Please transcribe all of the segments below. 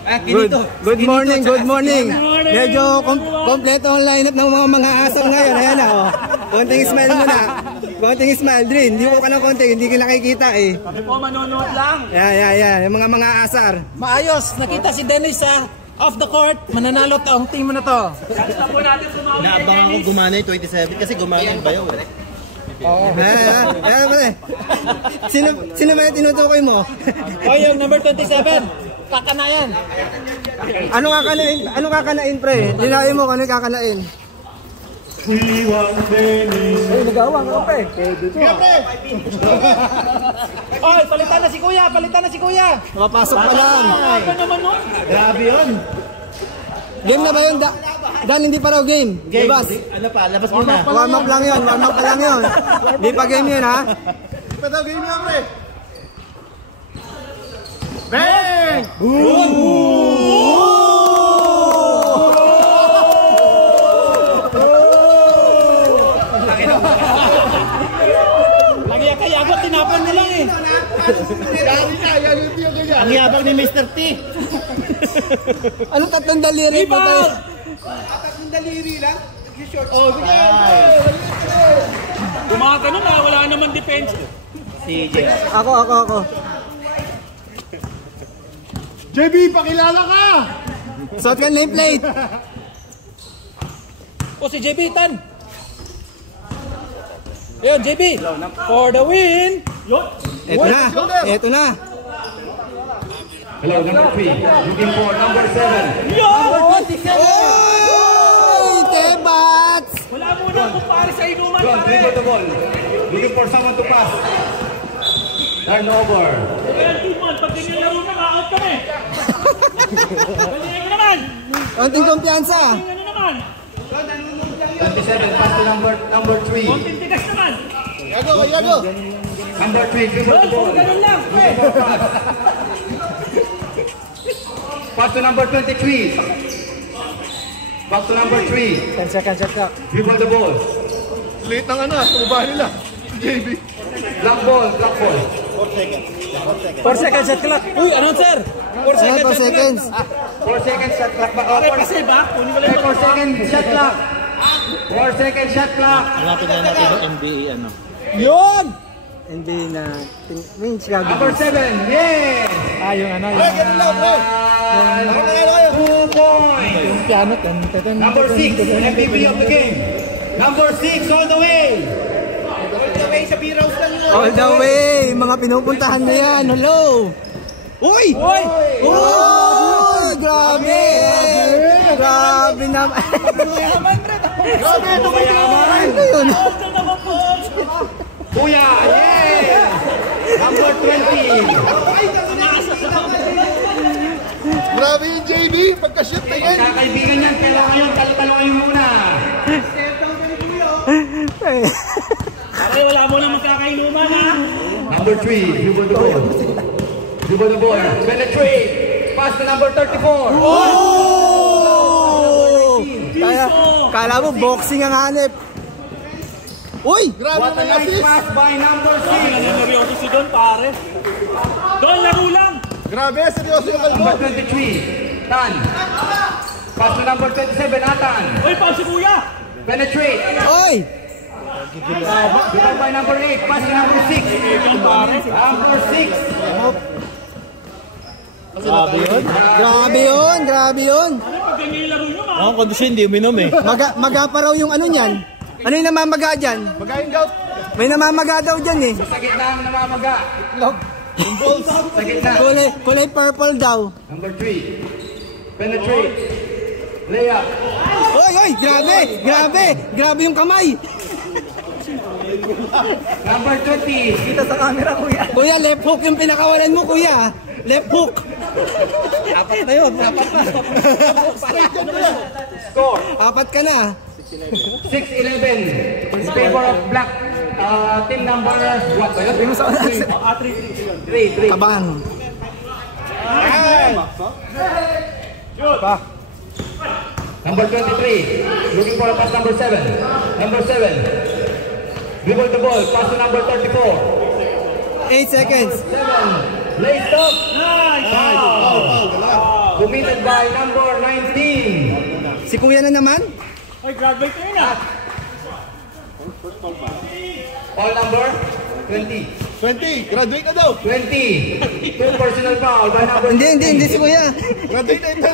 Good morning, good morning. Medyo kompleto ang lineup ng mga asal ngayon. Ayan na, oh. Konting smile muna. Konting smile, Drin. Hindi mo ka ng konting, hindi ka nakikita eh. Kami po manonood lang. Yan. Yung mga asar. Maayos. Nakita si Dennis off the court. Mananalo ang team mo na to. Naabangan ko gumana yung 27 kasi gumana yung bayaw eh. Oo. Sino ba yung tinutukoy mo? Yung number 27. Kakanayan. Ano kakanain, pre? Lilain mo kung ano kakanain. Ay, nagawang ka, pre. Oy, palitan na si kuya. Makapasok pa lang. Grabe yun. Game na ba yun? Dan, hindi pa raw game. Labas. Ano pa? Labas mo na. Warm up lang yun. Hindi pa game yun, ha? Hindi pa daw game yun, pre. Bang! Lagi kaya ako, tinapan na lang eh. Ang yabang ni Mr. T. Ano tatlong daliri mo tayo? Tatlong daliri lang? Kumaga nun wala naman defense. CJ. Ako. JB, pakilala ka! Suot ka nameplate. Si JB Tan. Ayun, JB. For the win. Ito na. Hello, number 3. Looking for number 7. Number 27. Oy! Tebats! Wala muna kung pare sa inuman, John, pare. dribble the ball. Looking for someone to pass. Turnover. Kaya Timon, pag ganyan laro na, out kami. Galingan mo naman. Konting kumpiyansa. Galingan mo naman. 27, pass to number 3. Konting tigas naman. Yago. Number 3, dribble the ball. Ganun lang. Pass to number 23. Back to number 3. 10 seconds, shot clock. Dribble the ball. Late ng tumaba nila. JB. Black ball. 4 seconds, shot clock. Uy, announcer. 4 seconds, shot seconds. clock. 4 seconds shot clock. Pare, kasi ba? Kunin mo lang 4 seconds shot clock. 4 seconds shot clock. Hanapin na natin yung NBA ano. Yun! Hindi na. Chicago. Number 7. Yes! Yung Ganun lang, bro. 2 points. yung piano. Number 6, MVP of the game. Number 6 all the way. All the way. Mga pinupuntahan na yan. Hello. Uy! Uy! Grabe! Grabe naman. Grabe, ito mayaman. Ano yun? Kuya, yes! Number 20. Grabe yung JB, pagka-shoot na yan. Kakaibigan yan, pero ngayon, talo-taloin muna. Pare, wala mo na magkakainuman, ha? Number 3, dribble the ball. Dribble the ball. Penetrate. Pass to number 34. Kala mo boxing ang hanip. Uy! Grabe What a yung nice assist. pass by number 6. Nangyari si Don, pare. Don, laro lang. Grabe, seryoso yung kalbo. Number 23, Tan. Pass to number 27, Atan. Uy, pa si Kuya. Penetrate. Oy! Dribble by number 8. Pass to number 6. Number 6. Grabe yun. Pag ganyan yung laro nyo, ma. Ang kondisyon, hindi uminom eh. Maga pa raw yung ano niyan. Ano yung namamaga dyan? Magaling gout. May namamaga daw dyan eh. Sa gitna ang namamaga. Sa gitna. Kulay purple daw. Number 3. Penetrate. Layup. Oy! Grabe yung kamay. Number 20. Kita sa camera, kuya. Kuya, left hook yung pinakawalan mo, kuya. Left hook. Apat na yun. Score. Apat ka na. 6-11. In favor of black. Team number what ba yun? 3. Kabang. Number 23. Looking for a pass number 7. Number 7. Dribble the ball. Pass to number 34. 8 seconds. 7. Lay stop. Nice. Committed by number 19. Si Kuya na naman? Ay, graduate kayo na. All number 20. 20, graduate na daw. 20. 2 personal foul by number Hindi si Kuya. Graduate na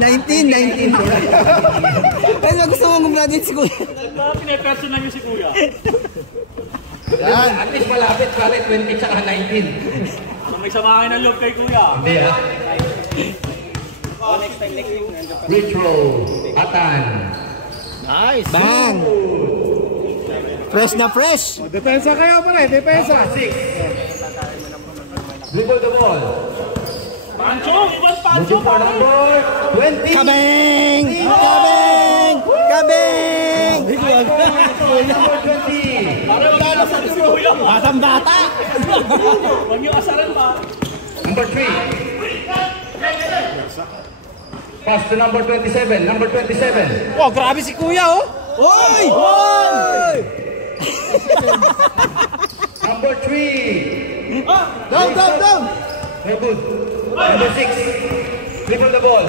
19. Ay, gusto mo gumraduate si Kuya. Pinapersonal niyo si Kuya. At least malapit pala 20 tsaka 19. So, may samahan ng loob kay Kuya. Hindi ah. Retro. Atan. Nice. Bang! Fresh na fresh. Depensa kayo pare, depensa. 6. Dribble the ball. Pancho! Iwan Pancho! Looking for number 20. Kabeng! Number 20. Para magkano sa si Kuya. Batang bata! Huwag niyo asaran pa. Number 3. Pass to number 27. Number 27. Wow, grabe si Kuya, oh. Oy! Number 3. Down. No good. Number 6. Dribble the ball.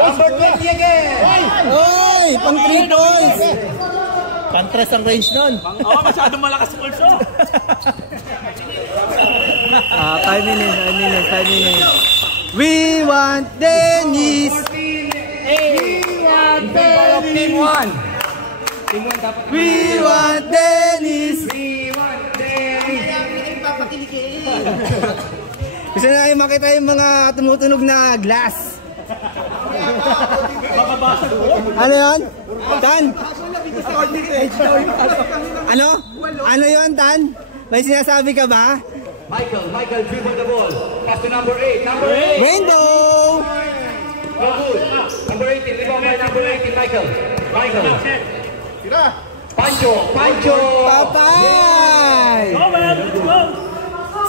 Number 20 again. Oy! Pang 3 points! Pantras ang range nun. Oo, masyadong malakas si Pulso. 5 minutes. We want Dennis! Team 1. We want Dennis! Gusto na kayo makita yung mga tumutunog na glass. Ano yun? Tan? Ano yun, Tan? May sinasabi ka ba? Michael dribble the ball. Pass to number 8. Number 8. Rainbow! No good. Number 18. Rebound by number 18. Michael. Pancho. Patay! Go, man! Let's go!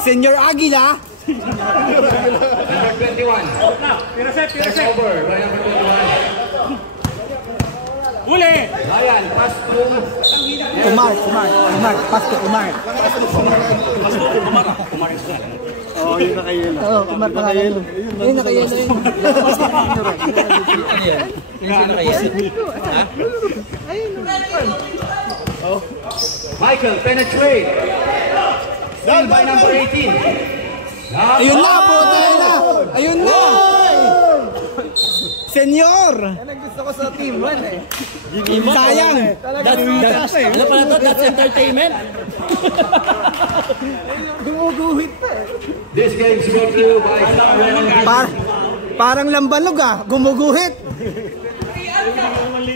Senyor Aguila! Number 21. Tira set! Over by number 21. Uli! Ryan. Pass to Kumar. Pass to Kumar. Oh, yun na kayo. Oo, Kumar pangalan. Ayun, nakayelo yun. Michael. Penetrate. Down by number 18. Ayun na, puta na! Ayun na! Senyor! Gusto ko sa team 1 eh. Sayang! Ano pala to? That's entertainment. Gumuguhit pa eh. This game is brought to you by Parang lambanog gumuguhit.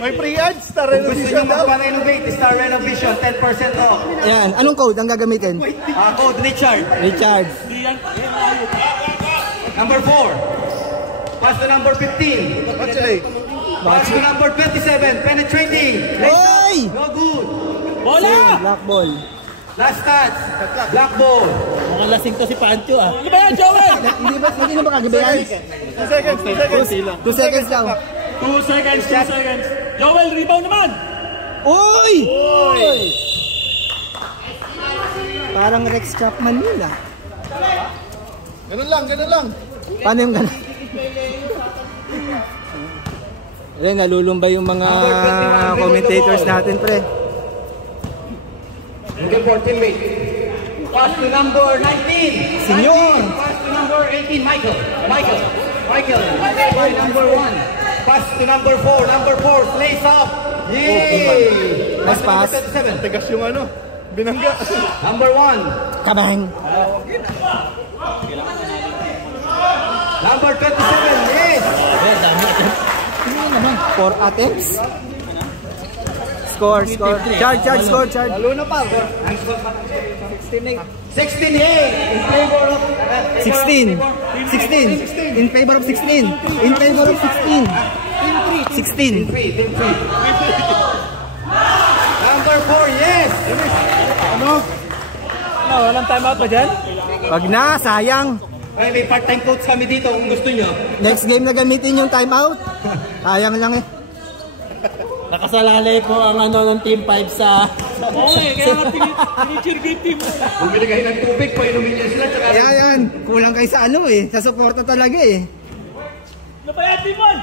May free ads, Star Gusto Renovation nyo daw. magpa-renovate, Star Renovation, 10% off. Ayan, anong code ang gagamitin? Code Richard. Richard. Number 4. Pass to number 15. What's it? Pass to number 27. Penetrating. Oy! No good. Bola! Black ball. Last touch. Black ball. Mukhang lasing to si Pancho, ah. Ano ba yan, Joel? Hindi na ba kagabihan? 2 seconds. 2 seconds lang. 2 seconds. Joel, rebound naman! Uy! Parang Rex Chapman yun Ganun lang. Paano yung gano'n? Ayan, nalulumbay yung mga commentators natin, pre. Looking for teammate. Pass to number 19. Senyor. Pass to number 18. Michael. By number 1. Pass to number 4. Number 4. Slays up. Yay! Nice pass. Number 27. Tigas yung binangga. Number 1. Kabang. Number 27. Yes! 4 attempts. Score. Charge, score. Lalo na pa. 16-8 in favor of 16. In favor of 16. In favor of 16. 16. Team 3. Number 4, yes! Walang timeout pa dyan? Wag na, sayang. Ay, may part-time coach kami dito kung gusto nyo. Next game na gamitin yung timeout. Sayang lang eh. Nakasalalay po ang ano ng Team 5 sa... Oo kaya nga tinichirgate team. Bumili kayo ng tubig, painumin niya sila. Tsaka... Yan. Kulang kayo sa ano eh. Sa suporta talaga eh. Ano ba yan, Timon?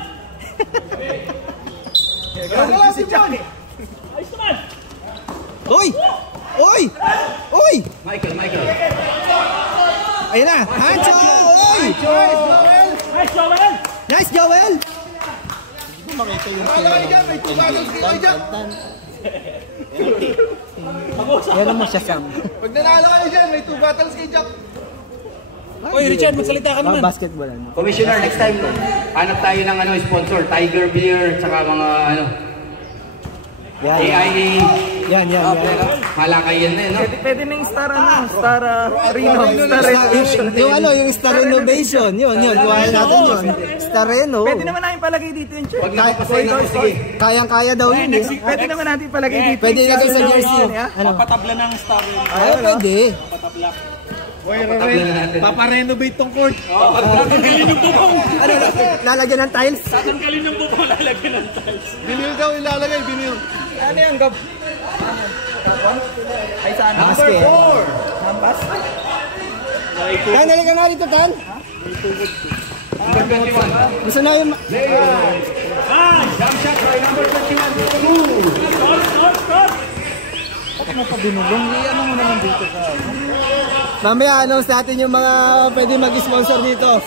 Wala si John. Ayos naman. Uy! Uy! Uy! Michael. Ayun na. Hancho! Uy! Nice, Joel. Nice, Joel! Makita yung May 2 battles kayo dyan. Meron mo siya, Sam. Pag nanalo kayo dyan, may 2 battles kayo dyan. Oy, Richard, magsalita ka naman. Basketball ano. Commissioner, next time, hanap tayo ng ano, sponsor. Tiger Beer, tsaka mga ano, Yan. AIA. Yan. Malakay yan na no? Pwede na yung Star Reno. Star Renovation. Yung ano, yung Star Renovation. Yun. Kuhain natin yun. Star Reno. Pwede naman natin palagay dito yung Huwag na kapasayin ako, sige. Kayang-kaya daw yun eh. Pwede naman natin palagay dito. Pwede ilagay sa jersey. Ano? Papatabla ng star. Ay, pwede. Papatabla. Patabla na natin. Paparenovate tong court. Tatanggalin yung bubong. Ano, lalagyan ng tiles? Tatanggalin yung bubong, lalagyan ng tiles. Binil daw ilalagay, binil. Ano yung gab? Ay saan? Number 4. Hampas? Tan, nalaga nga dito, Tan. Number 21. Gusto na yung... Leo. Nice. Jump shot by number 21. Stop. Ano mo naman dito sa... Mamaya, announce natin yung mga pwede mag-sponsor dito.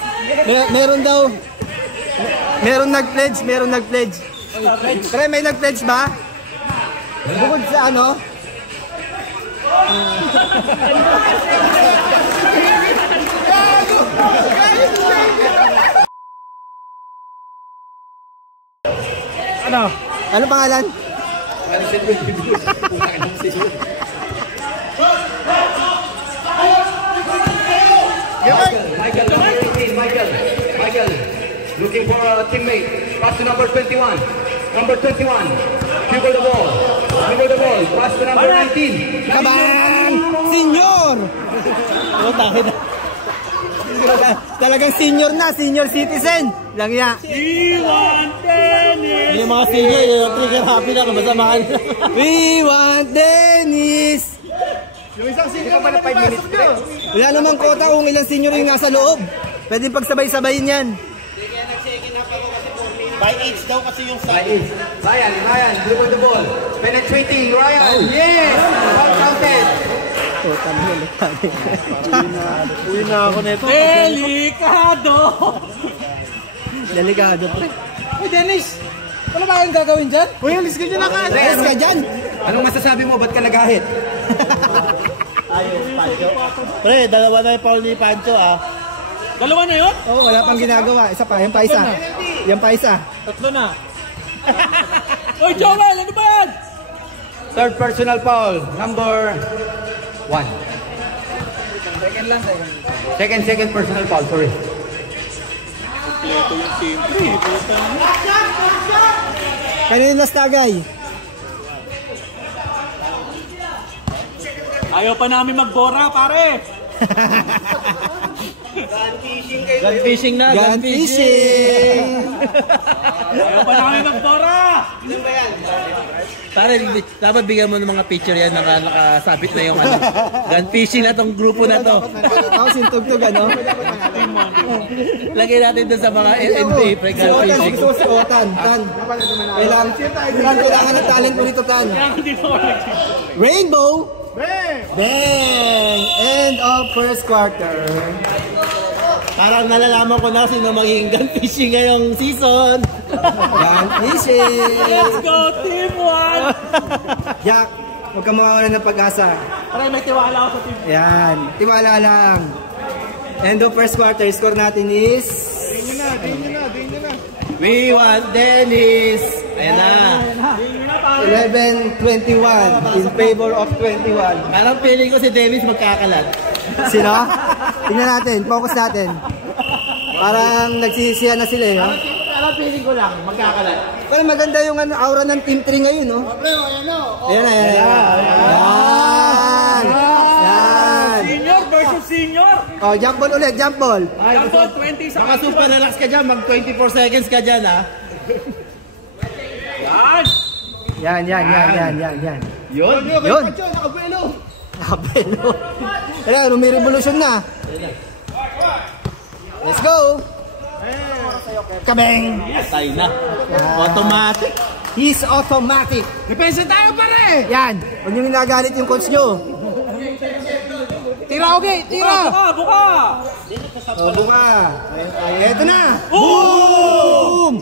Meron daw... Meron nag-pledge. Pre, may nag-pledge ba? Bukod sa ano? Ano pangalan? Michael, number 18. Michael, looking for a teammate. Pass to number 21. Number 21. Dribble the ball. Pass to number 19. Kabang! Senior! Talagang senior citizen. Lang ya. Iwan Dennis. Yung mga senior, yung trigger happy na kamasamahan. We want Dennis! Yung isang senior pa na 5 minutes. Wala namang kota kung ilang senior yung nasa loob. Pwede pagsabay-sabayin yan. By age daw kasi yung size. Ryan, dribble the ball. Penetrating, Ryan. Yes! Well counted. Uwi na ako neto. Delikado, pre. Uy, Dennis! Wala ba kayong gagawin dyan? Uy, alis ka dyan na ka. Yes ka dyan. Anong masasabi mo? Ba't ka nagahit? Pre, dalawa na yung Paul ni Pancho ah. Dalawa na yun? Oo, wala pang ginagawa. Isa pa, yan pa isa. Yan pa isa. Tatlo na. Oy, Joel, ano ba yan? Third personal foul. Number 1. Second personal foul, sorry. Ito yung team. Kanino last tagay? Ayaw pa namin magbora, pare. Gun fishing na. Gun fishing! Ayaw pa namin magbora. Pare, dapat bigyan mo ng mga picture yan nakasabit na yung ano. Gun fishing na tong grupo na to. Tapos yung tugtog, ano? Lagay natin doon sa mga NBA pre gun fishing. Suotan. Tan. Kailangan ng talent mo nito, Tan. Kaya hindi ko Rainbow! Bang! End of first quarter. Parang nalalaman ko na sino magiging gun fishing ngayong season. Gun fishing! Let's go, Team 1! Jack, huwag ka mawawala ng pag-asa. Pare, may tiwala ako sa team. Yan, tiwala lang. End of first quarter, score natin is... We want Dennis. Ayan na. 11-21 in favor of 21. Parang feeling ko si Davis magkakalat. Sino? Tingnan natin, focus natin. Parang nagsisisihan na sila eh. No? Parang feeling ko lang magkakalat. Parang maganda yung ano, aura ng Team 3 ngayon, no? Ayan na, ayan na. Yan! Yan! Senior versus senior. Oh, jump ball ulit, jump ball. Jump ball, 20 Baka seconds. super relax ka dyan, mag 24 seconds ka dyan ha. Yan! Yan. Yun. Yun. Nakapelo. Ayan, may revolution na. Let's go. Kabeng. Tayo na. Automatic. He's automatic. Depensa tayo pare! Yan. Huwag niyo ginagalit yung coach nyo. Tira, okay, tira! Buka! O, buka. Eto na. Boom!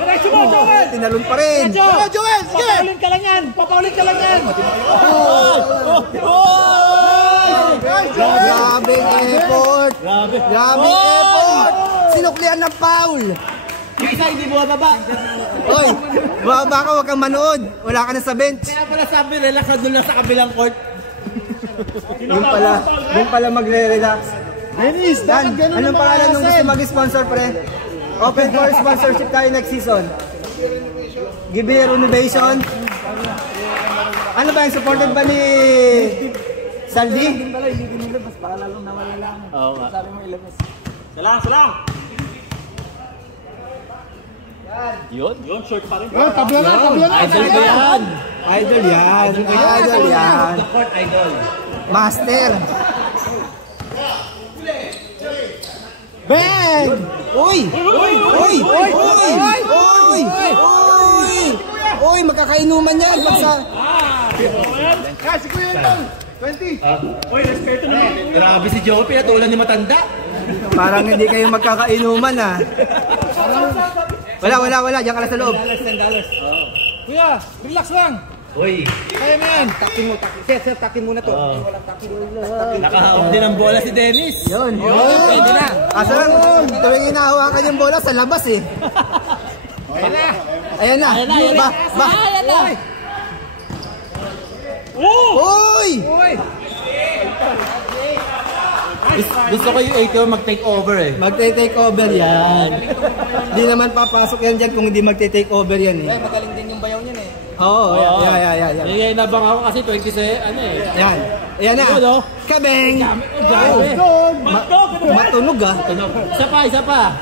Diretso mo, Joel! Tinalon pa rin. Joel! Joel! Sige! Papaulit ka lang yan! Papaulit ka lang yan! Grabe effort. Grabe effort. Sinuklian ng foul. Yung isa hindi bumababa. Oy, baba ka, huwag kang manood. Wala ka na sa bench. Kaya pala sabi, relax ka doon lang sa kabilang court. Doon pala magre-relax. Dennis, Dan, anong pangalan nung gusto mag-sponsor, pre? Open for sponsorship tayo next season. Gibier Innovation. Ano ba yung supported ba ni Saldi? Oo nga. Salang! Yun, short pa rin. Tabla na! Idol ko yan. Idol yan. The court idol. Master. Bang! Uy! Uy! Magkakainuman yan. Pagsa... Si Kuya Itong! 20! Uy, respeto naman. Grabe si Joe, pinatulan ni matanda. Parang hindi kayo magkakainuman, ah. Wala. Diyan ka lang sa loob. Kuya, relax lang! Uy, Kaya mo yan! Sir, takin muna to. nakahawak din ang bola si Dennis. Yun. Pwede na! Kaso lang, tuwing inahawakan yung bola sa labas, eh. Ayan na. Ayan na. Uy! Gusto ko yung 8 mag-take over eh. Magte-take over yan. Hindi naman papasok yan dyan kung hindi magte-take over yan, eh. Magaling din yung bayaw niyan eh. Oo, yan. Yung nabang ako kasi 20 ano eh. Yan. Ayan na. Yun, oh. Kabeng! Grabe. Matunog, ah. Isa pa.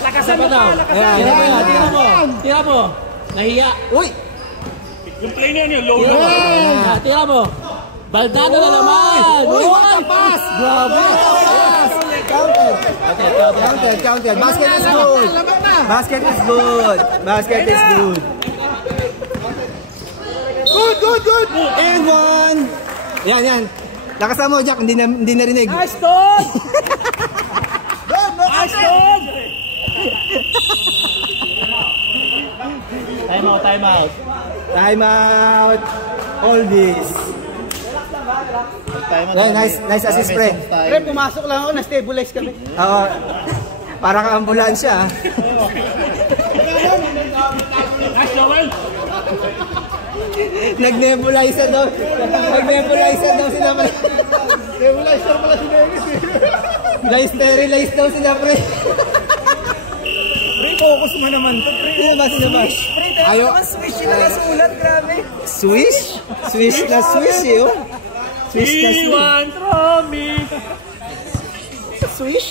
Lakasan mo pa. Tira mo. Nahiya. Uy! Yung play na yan, yung low. Tira mo. Baldado na naman. Uy! What a pass! Grabe! Counted. Basket is good. Good. And one. Yan. Lakasan mo, Jack. Hindi narinig. Nice, Don! Nice, Don! Time out. All this. Nice assist, pre. Pre, pumasok lang ako, na-stabilize kami. Oo. Parang ambulansya, ah. Nice, Joel! Nag-nebulize daw sila, pre. Nebulizer pala si Dennis eh. Na-sterilize daw sila, pre. Pre, focus mo naman to, pre. Sino ba? Ayaw. Swish na nasulat, grabe. Swish? Swish na swish, eh, oh. Swish na swish. Iwan from me. Swish?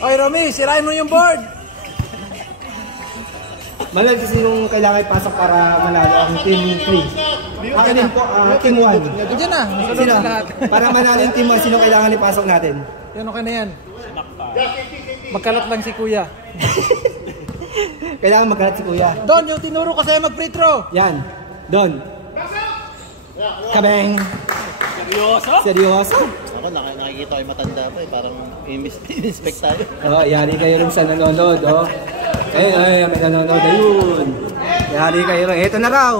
Oy, Romy, sirain mo yung board. Magal kasi yung kailangan ipasok para manalo ang team 3. Akin din po, team 1. Diyan na, Sino? Para manalo yung team 1, sino kailangan ipasok natin? yan okay na yan. Magkalat lang si Kuya. Kailangan magkalat si Kuya. Don, yung tinuro ko sa'yo mag-free throw. Yan. Don. Kabeng. Seryoso? Ako nakikita ko yung matanda pa eh. Parang in-inspect tayo. Oo, yari kayo rin sa nanonood, oh. Ay, may nanonood. Ayun. Yari kayo rin. Ito na raw.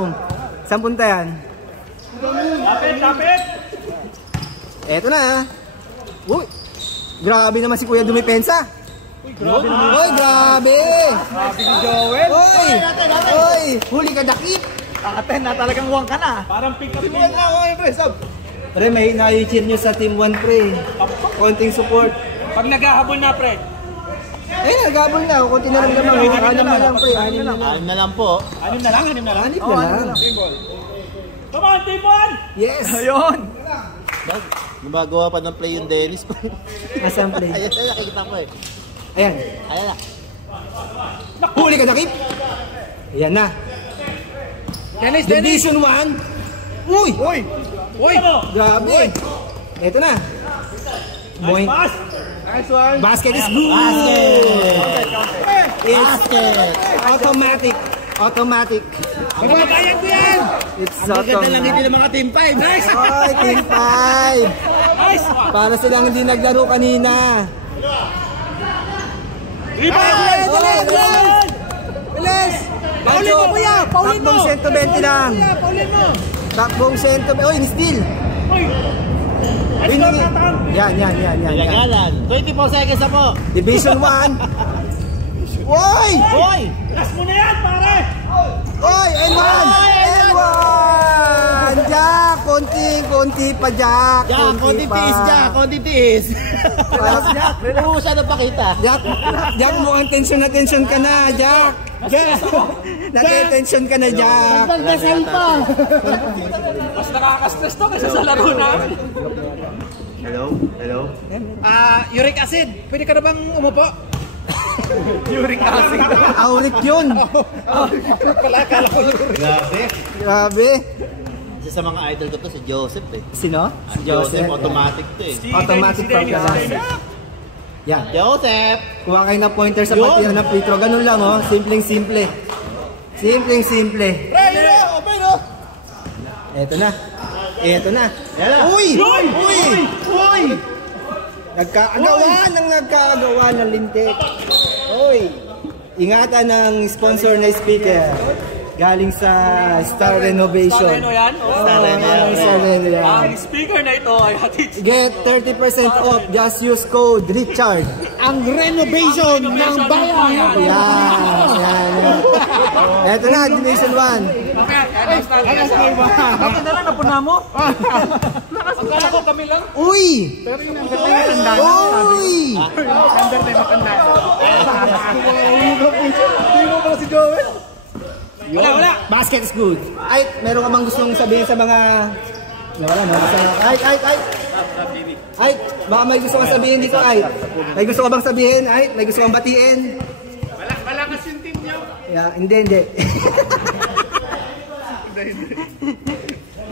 Saan punta yan? Lapit! Ito na. Uy. Grabe naman si Kuya dumipensa. Uy, grabe. Sabi ni Joel. Uy, huli ka dakip. Aten na talagang huwang ka na. Parang pick up Simulan na ako yung pre, sab. Pre, may nai-cheer nyo sa Team 1, pre. Konting support. Pag naghahabol na, pre. Nagabol na. Kunti na lang naman. Anim na lang, pre. Anim na lang. Anim na lang po. Anim na lang. Anim na lang. Come on, team 1! Yes. Ayun. Gumagawa pa ng play yung Dennis. Asan, pre? Ayan, nakikita ko eh. Ayan. Ayan na. Huli ka dakip. Ayan na. Dennis. Division 1. Uy! Uy! Grabe. Ito na. Boing. Pass. Basket is good. Basket. Automatic. Magbabayan ko yan! It's Ang ganda lang automatic. hindi ng mga team 5. Nice! Ay, team 5. Nice. Para silang hindi naglaro kanina. Rebound. Bilis! Paulin mo, kuya! Paulin mo! Takbong 120 lang. Kuya, paulin mo! Takbong 120. Uy, steal. Uy. Let's go, Tatang. Yan. Tagalan. 24 seconds na po. Division 1. Uy! Hoy! Last mo na yan, pare. Uy! N1! Jack! Konti pa, Jack. Jack, konti tiis, Jack. Konti tiis. Jack, Oo, siya napakita. Jack, mukhang tension ka na, Jack. Nate-tension ka na, Jack. Pagdasal pa! Mas nakaka-stress to kaysa sa laro namin. Hello? Uric acid, pwede ka na bang umupo? Aurik yun. Kala ko uric. Grabe. Isa sa mga idol ko to, si Joseph eh. Sino? Si Joseph, automatic to eh. Automatic from the last. Yan. Joseph! Kuha kayo ng pointer sa patihan ng free throw. Ganun lang, oh. Simpleng-simple. Eto na. Uy! Nagkaagawa ng lintik. Uy! Ingatan ng sponsor na speaker. Galing sa Star Renovation. Ano yan? Star Reno yan. Ang speaker na ito ay hatid. Get 30% off. Just use code Richard. Ang renovation ng bayan! Yan. Eto na, Division 1. Bakit na lang napuna mo? Akala ko kami lang. Uy! Wala. Basket is good. Ay, meron ka bang gustong sabihin sa mga... Wala. Ay, baka may gusto kang sabihin dito, ay. May gusto ka bang sabihin, ay? May gusto kang batiin? Wala kasi yung team niyo. Yeah, hindi.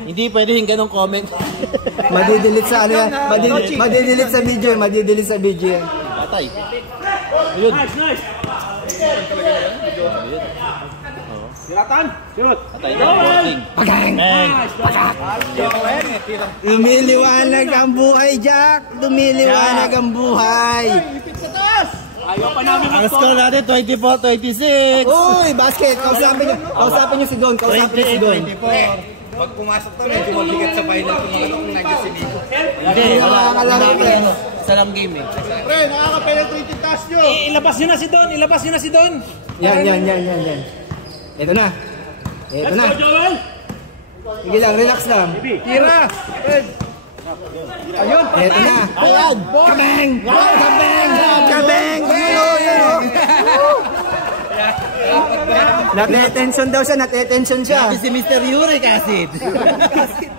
Hindi pwedeng ganong comment. Madidelete sa ano yan. Madidelete sa video yan. Patay. Nice. Siratan. Shoot. Patay na. Walking. Pagang! Lumiliwanag ang buhay, Jack! Lumiliwanag ang buhay! Ayaw pa namin Ang score natin, 24-26. Uy, basket! Kausapin nyo si Don. Pag pumasok to, medyo mabigat sa final kung mga kung nandiyan si Nico. Hindi, wala. Isa lang game eh. Pre, nakaka-penetrate yung task nyo! Ilabas nyo na si Don! Yan. Ito na. Let's go, Joel. Sige lang, relax lang. Tira! Ito na. Ayan! Kabeng! Nate-tension daw siya, Sabi si Mr. Uric Acid.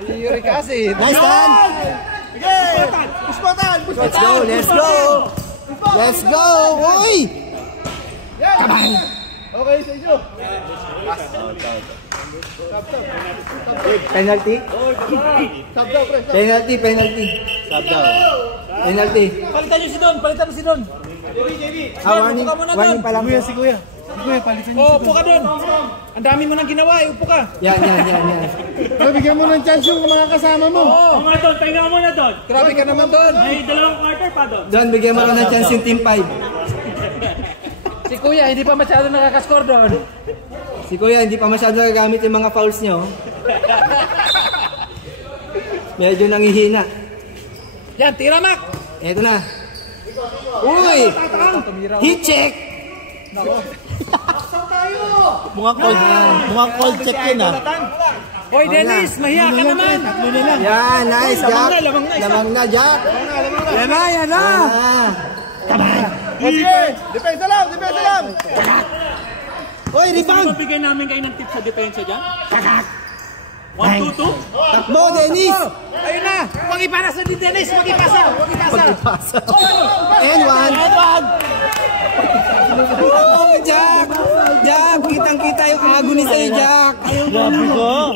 Uric acid! Nice one! Puspatan! Let's go! Uy! Kabang! Okay sa inyo. Penalty? Stop daw, pre. Penalty. Palitan nyo si Don! Warning pa lang. Si Kuya, palitan niyo. Upo ka Don! Ang dami mo nang ginawa, upo ka! Yan. Bigyan mo ng chance yung mga kasama mo. Mga Don, pahinga mo na Don. Grabe ka naman Don! May dalawang quarter pa Don. Don, bigyan mo ng chance yung Team 5. Si Kuya, hindi pa masyado nakakascore Don! Si Kuya, hindi pa masyado nagagamit yung mga fouls nyo. Medyo nangihina. Yan, tira Mac! Eto na. Uy! Heat check! Mukhang cold check yun ah. Hoy Dennis, mahiya ka naman! Yan, nice, Jack. Lamang na, Lamang na, Jack. Yan na. Depensa lang! Uy, rebound! Bigyan namin kayo ng tips sa depensa dyan. 1-2-2. Takbo, Dennis! Ayun na! Magipasa ni Dennis! Magipasa! And one. Oh, Jack! Kitang-kita nakikita yung agony sa'yo, Jack. Grabe ko.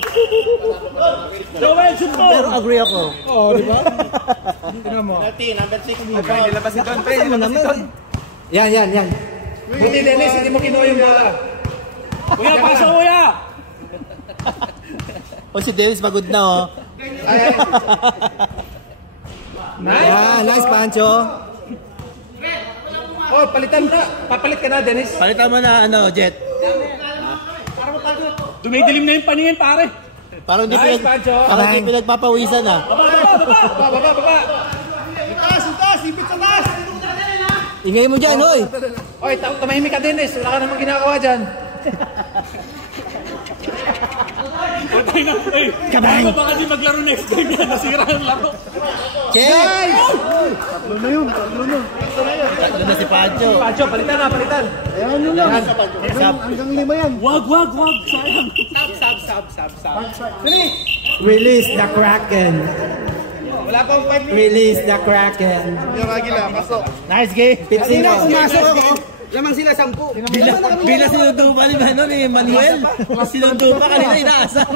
Joel, shoot mo! Pero agree ako. Oo, di ba? Tingnan mo. Number 6. Pre, nilabas si Don. Pre, Ano naman? Yan. Buti Dennis, hindi mo kinuha yung bola. Kuya, pasa kuya! O si Dennis pagod na oh. Nice, Pancho. Oh, palitan na. Papalit ka na, Dennis. Palitan mo na ano, Jet. Dumidilim na yung paningin, pare. Parang di Nice, Pancho. parang di pinagpapawisan ah. Baba. Taas, ipit sa taas. Ingay mo dyan, hoy. Oy, tumahimik ka, Dennis. Wala ka namang ginagawa dyan. Patay na. Eh, kabay! Baka di maglaro next time yan. Nasira ang laro. Check! Tatlo na si Pancho. Pancho, palitan. Wag. Sayang. Release the Kraken. Wala pang 5 minutes. Release the Kraken. Nice game. Sino pumasok ako? Lamang sila 10. Bila sinundo pa ni Manuel. Sinundo pa kanina inaasar.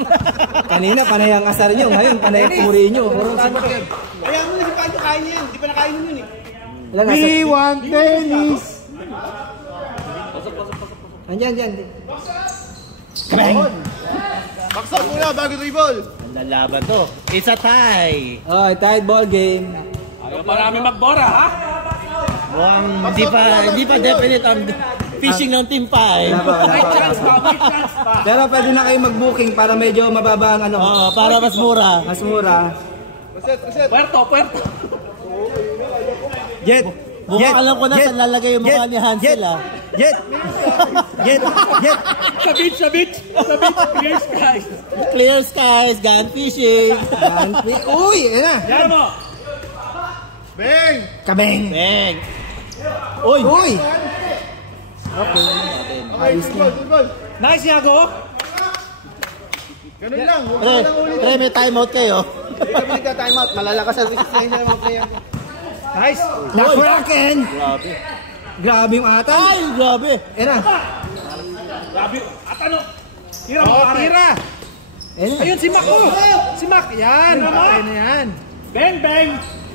Kanina, panay ang asar nyo. Ngayon, panay ang puri nyo. Kaya mo na si Pancho, kain niya yan. Hindi pa nakain mo yun eh. We want tennis. Andyan. Baksak muna bago dribble. Ang lalaban to. It's a tie. Oh, tight ball game. Ayaw marami magbora, ha? Mukhang hindi pa definite ang fishing ng Team Pai. May chance pa. Pero pwede na kayo mag-booking para medyo mababa ang ano. Oo, para mas mura. Mas mura. Puerto. Jet. Mukhang alam ko na saan lalagay yung mukha ni Hansel ah. Jet. Sa beach. Clear skies. Clear skies, gun fishing. Uy, yan na. Yan mo. Kabeng. Bang. Uy. Okay, Ayos na. Nice, Yago. Ganun lang. Pre, may timeout kayo. Hindi kami nagka-timeout. Malalakas ang resistance ng mga player. Nice. The Kraken. Grabe. Grabe yung atay. Ay, grabe. Yan na. Grabe. At ano? Tira mo, pare. Tira. Yan na. Ayun, si Mac. Oh. Si Mac. Yan. Ayun na yan. Bang.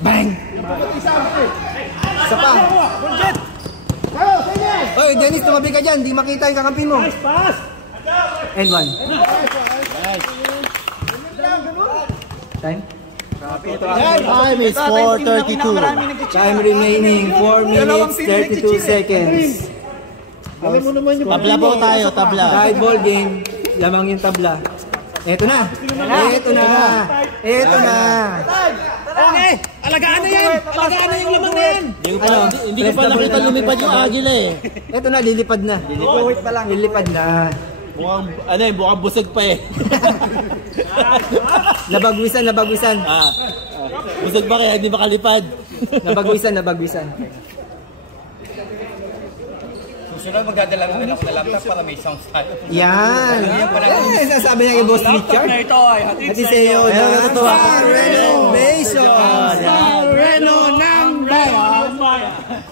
Bang. Isa pa. Oy, Dennis, tumabi ka dyan. Di makita yung kakampi mo. Nice pass. And one. Time? Time is 4:32. Time remaining 4 minutes 32 seconds. Tabla po tayo, tabla. Tight ball game. Lamang yung tabla. Eto na. Okay. Alagaan na yan. Alagaan na yung laman na yan. Hindi ko pa nakita lumipad yung agila eh. Eto na, lilipad na. Wait pa lang. Lilipad na. Mukhang busog pa eh. Nabagwisan. Busog pa kaya hindi makalipad. Nabagwisan. Susunod magdadala namin ako ng laptop para may sound style. Yan. Yan, sasabi niya kay Boss Richard. Na ito ay hatid At sa sa iyo, iyo. natutuwa ko. Renovation. Reno ng bayan.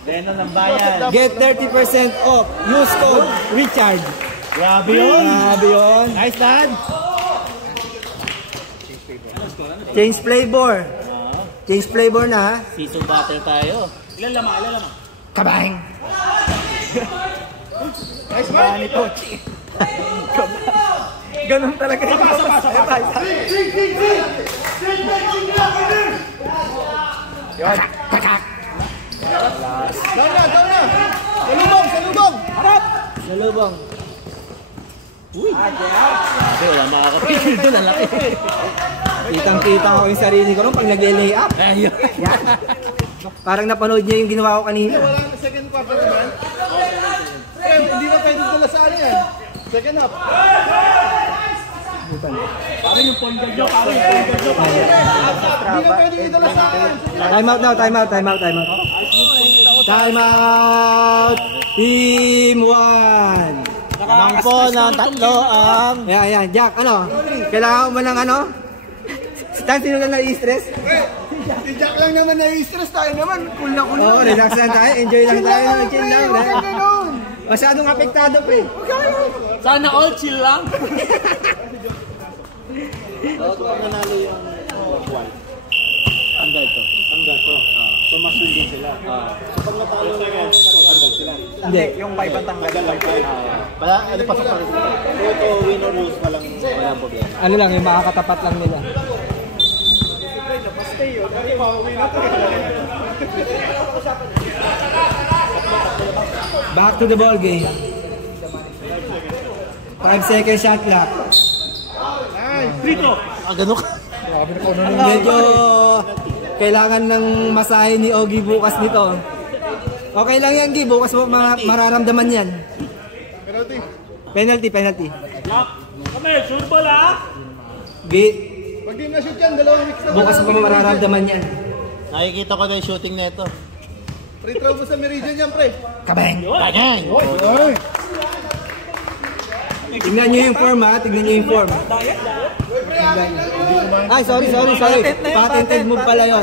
Reno ng bayan. Get 30% off. Use code Richard. Grabe yun. Nice, lad. Change flavor na, ha? Siso butter tayo. Ilan lamang. Kabang. Nice man! Ganun talaga yun. Down na! Salubong! Salubong. Grabe, wala makakapigil doon. Ang laki. Kitang-kita ko yung sarili ko nung pag nagle-lay up. Ayun. Yan. Parang napanood niya yung ginawa ko kanina. Walang second quarter naman. Hindi na pwede dala sa ano yan. Second half. Parang yung pondal nyo. Hindi na pwede dala sa ano. Time out now. Time out. Team 1. Lamang po ng tatlo ang... Yan. Jack, ano? Kailangan mo ng ano? Sino lang na-i-stress? Si Jack lang naman na-stress tayo naman. Cool na cool. Oo, relax lang tayo. Enjoy lang tayo. Chill lang. Masyadong apektado, pre. Sana all chill lang. Kung nanalo yung white, tanggal to. So masundo sila. So pag natalo yung tanggal sila. Hindi. Yung 5 ang tanggal lang. Wala, ano pasok pa rin. So ito, win or lose, walang problema. Ano lang, yung makakatapat lang nila. Back to the ball game. 5 second shot clock. Dito. Ganun ka. Medyo kailangan ng masahe ni Ogie bukas nito. Okay lang yan, Gi. Bukas mo mararamdaman yan. Penalty. Kami, shoot ball ha. Gi, Pag di na-shoot yan, dalawang mix na. bukas mo mararamdaman yan. Nakikita ko na yung shooting na ito. Free throw mo sa Meridian yan, pre. Kabeng! Bagay! Tingnan nyo yung form, ha? Tingnan nyo yung form. Ay, sorry. Patented move pala yun.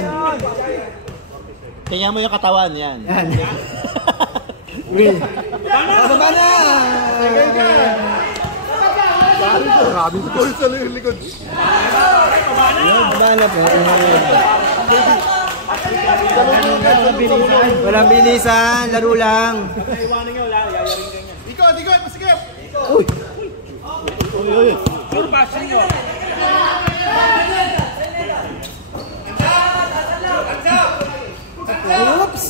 Tingnan mo yung katawan, yan. Yan. Will. Baba na! Grabe ko sa likod. Baba na po. Walang bilisan, laro lang. Ikaw, pasigap! Uy! Sure ba? Sure. Oops!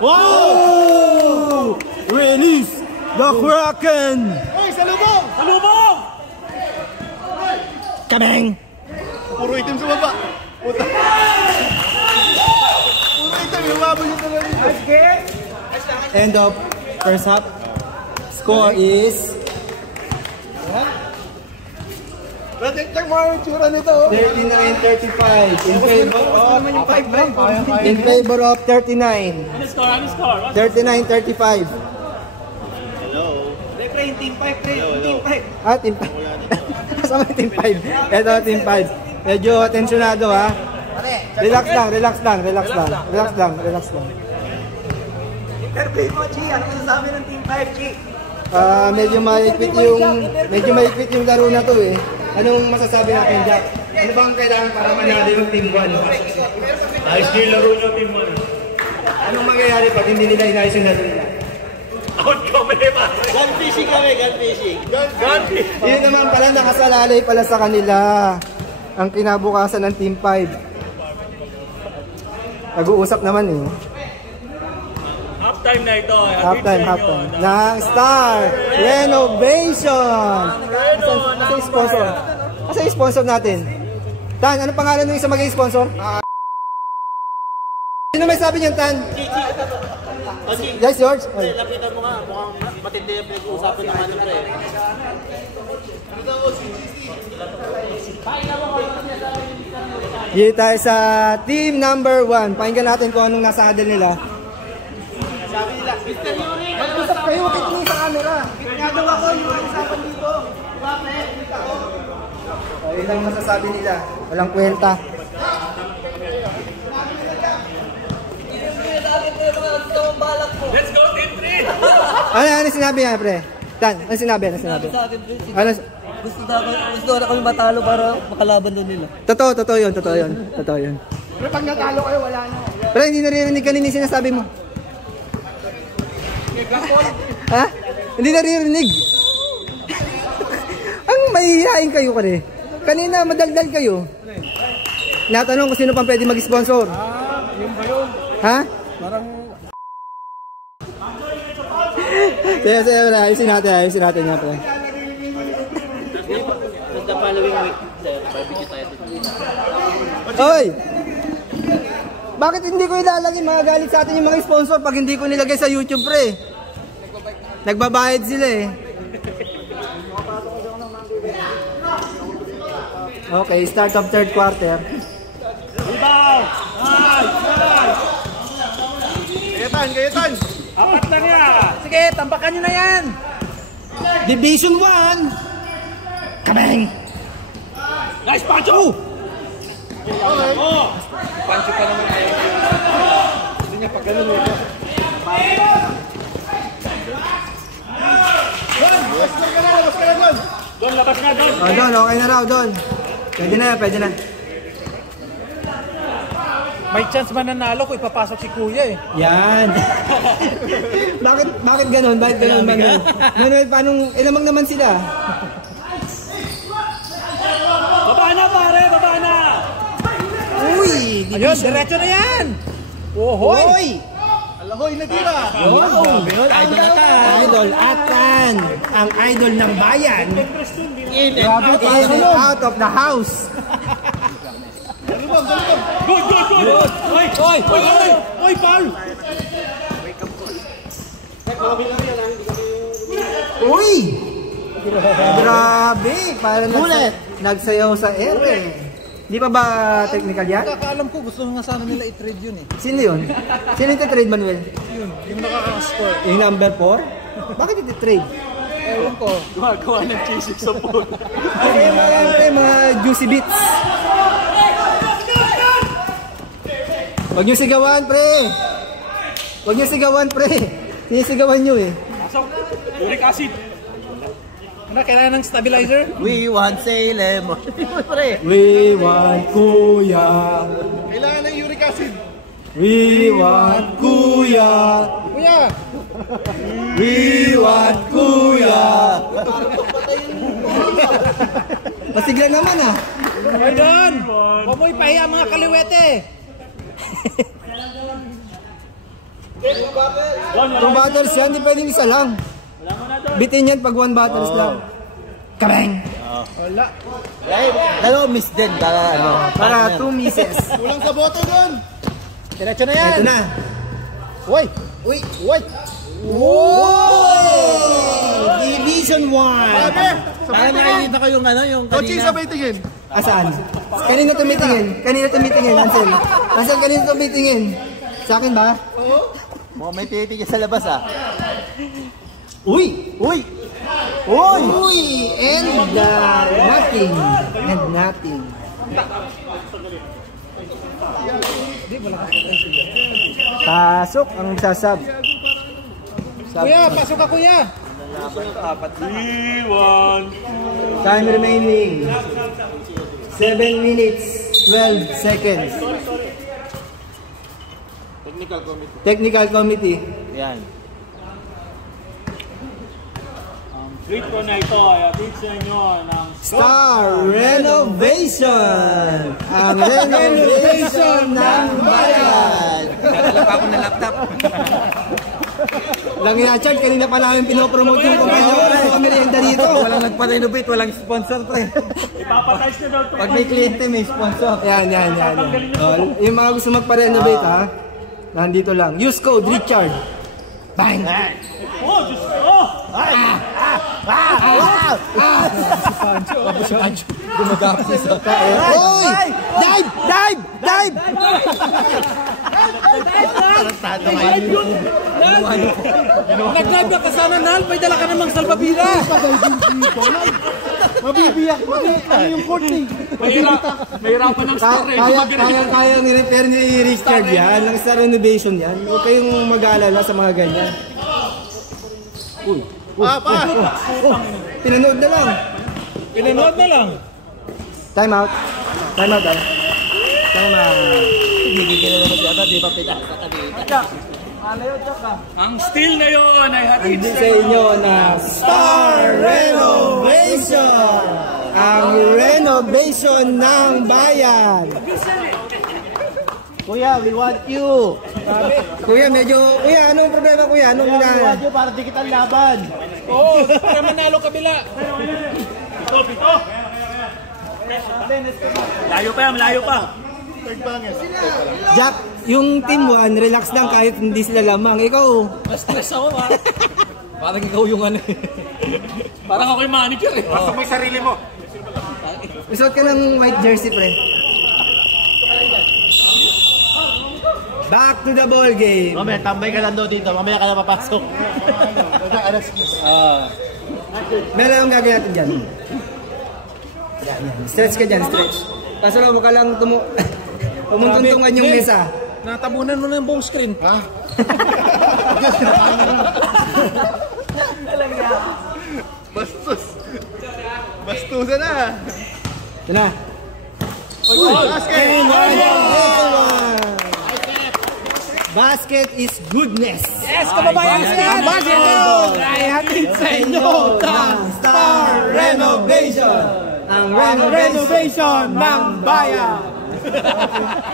Wow! Release the Kraken! Ay, salubong! Salubong! Kabeng! Puro itim sa baba. Puta. Puro itim, yung mabal yung talaga. End of first half. Score is Check mo yung tsura nito. 39-35 in favor of 39. Ano score? 39-35. Ah, team 5. Kasama yung team 5. Ito, team 5. Medyo tensionado, ha? Relax lang. Interview mo, Chi. Ano masasabi ng Team 5, Chi? Medyo maikpit yung laro na to, eh. Anong masasabi natin, Jack? Ano bang kailangan para manalo yung team 1? Ayos din laro nyo, team 1. Anong mangyayari pag hindi nila inayos yung laro nila? Out problema. Gun fishing kami, gun fishing. Yun naman pala, nakasalalay pala sa kanila ang kinabukasan ng team 5. Nag-uusap naman, eh. Halftime na ito. Halftime. Ng Star Renovation. Asa yung sponsor? Asa yung sponsor natin? Tan, ano pangalan ng isa maging sponsor? Sino may sabi niyan, Tan? Yes, George? Lapitan mo nga, mukhang matindi yung pinag-uusapan ng ano, pre. Dito tayo sa team number 1. Pakinggan natin kung anong nasa huddle nila. Mag-usap kayo, kitni sa camera. Kitnya daw ako, yung usapan dito. O, yun lang masasabi nila. Walang kwenta. Let's go, team 3! Ano sinabi niya, pre? Tan, ano sinabi? Ano? Gusto na kami matalo para makalaban doon nila. Totoo yun. Pero pag natalo kayo, wala na. Pero hindi naririnig kanina yung sinasabi mo. Ha? Hindi naririnig. Ang mahihain kayo kare. Kanina madaldal kayo. Natanong kung sino pang pwede mag-sponsor. Yung ba yun? Ha? Parang... Sige, ayusin natin nga pre. The following week, barbecue tayo. Oy! Bakit hindi ko ilalagay, magagalit sa atin yung mga sponsor pag hindi ko nilagay sa YouTube, pre? Nagbabayad sila, eh. Okay, start of third quarter. Rebound! Gayatan! Apat lang yan! Sige, tambakan nyo na yan! Division 1! Kabeng! Nice, Pancho! Pancho pa naman tayo. Hindi niya pag ganun ito. Don, labas na, Don. Oh, Don, okay na raw, Don. Pwede na, pwede na. May chance mananalo kung ipapasok si Kuya eh. Yan. bakit ganun? Bakit ganun, Manuel? Manuel, paano, ilamang naman sila? Baba na, pare, baba na. Uy! Ayun, diretso na yan! Ohoy! Uy! Alahoy, natira! Idol Atan, ang idol ng bayan. In and out of the house. Good. Oy, Paul. Uy! Grabe! Parang nagsayaw sa ere. Di pa ba technical yan? Kakaalam ko, gusto nga sana nila i-trade yun eh. Sino yun? Sino iti-trade, Manuel? Yun, yung nakaka-score. Yung number 4? Bakit iti-trade? Ewan ko. Gumagawa ng chisik sa pool. Mga juicy bits. Huwag niyo sigawan, pre! Huwag niyo sigawan, pre! Sinisigawan niyo eh. Pasok. Uric acid. Ano, kailangan ng stabilizer? We want Salem. Pre. We want Kuya. Kailangan ng uric acid. We want Kuya. Kuya! We want Kuya. Masigla naman ah. Ay doon! Huwag mo ipahiya mga kaliwete! Two battles yan, di pwedeng isa lang. Bitin yan pag 1 battles lang. Kabang! Wala. Dalawa miss din. Para 2 misses. Kulang sa boto doon. Diretso na yan! Ito na. Uy! Uy! Uy! Whoa! Division 1! Parang nakikita ko yung yung Coaching kanina. sabay tingin. Asaan? Kanino tumitingin? Kanino tumitingin, Ansel? Ansel, kanino tumitingin? Sa akin ba? Mukhang may pipigil sa labas ah. Uy! Uy! Uy! Uy! And nothing. And nothing. Pasok ang sasab. Kuya! Pasok ka, Kuya! Iwan. Time remaining. 7 minutes, 12 seconds. Technical committee. Yan. Treat ko na ito ay atid sa inyo ng Star Renovation! Ang renovation ng bayan! Dadala pa ako ng laptop. Lang ina-charge, kanina pa namin pinopromote yung kumpanya ko. Kami merienda dito. Walang nagpa-renovate, walang sponsor pre. ipapatize na daw ito. Pag may kliyente, may sponsor. Yan. Oh, yung mga gusto magpa-renovate ha, nandito lang. Use code Richard. Bang! Oh, Diyos ko! Hoy! Dive! Nag-drive ka sana, Nal! May dala ka namang salbabida! Mabibiyak. Ano yung court eh. Mahirapan ng star eh. Kaya ni-repair ni Richard yan. Ang Star Renovation yan. Huwag kayong mag-aalala sa mga ganyan. Pinanood na lang. Pinanood na lang! Time out. Time out. Higigil na naman siya. Di ba pita sa kanina? Ang steel na yun ay hatid Hindi sa inyo na Star Renovation! Ang renovation ng bayan! Kuya, we want you. Kuya, anong problema kuya? Anong We want you para di kita laban. Oo! Para manalo kabila! Pito. Malayo pa. Jack, yung team 1, relax lang kahit hindi sila lamang. Ikaw, Na-stress ako ha! Parang ikaw yung ano eh. Parang ako yung manager eh. Basta may sarili mo. isuot ka ng white jersey, pre. Back to the ball game. Mamaya, tambay ka lang daw dito. Mamaya ka na papasok. Meron akong gagawin natin dyan. Yan. Stretch ka dyan, stretch. Kaso lang, mukha lang pumuntuntungan yung mesa. Natabunan mo na yung buong screen. Ha? Utusan na. Ito na. Basket! Basket is goodness. Yes, kababayan yan! Basketball! Ay hatid sa inyo ng Star Renovation. Ang renovation ng bayan!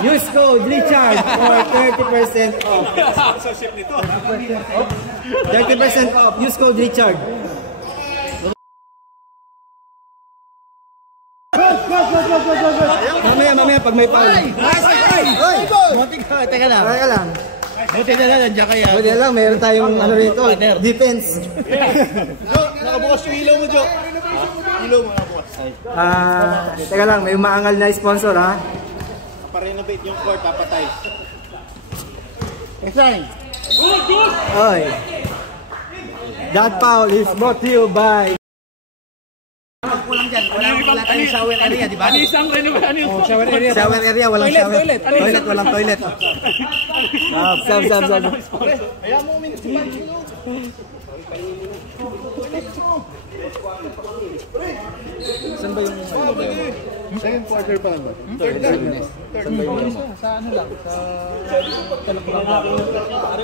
Use code Richard for 30% off. 30% off. Use code Richard. Mamaya pag may foul. Oy! Teka lang. Teka lang. Buti na lang, nandiyan kaya. Buti na lang, meron tayong ano rito, defense. Nakabukas yung ilaw mo, Jo. Ilaw mo nakabukas. Teka lang, may maangal na sponsor ha. Pa-renovate yung court, papatay. Oy. That foul is brought to you by Wala tayong shower area, di ba? Isang shower area, walang shower. Toilet, walang toilet. Sab. Saan ba yung second quarter pa lang ba? Third minutes. Saan ba yung mo? Sa ano lang, sa talong lang.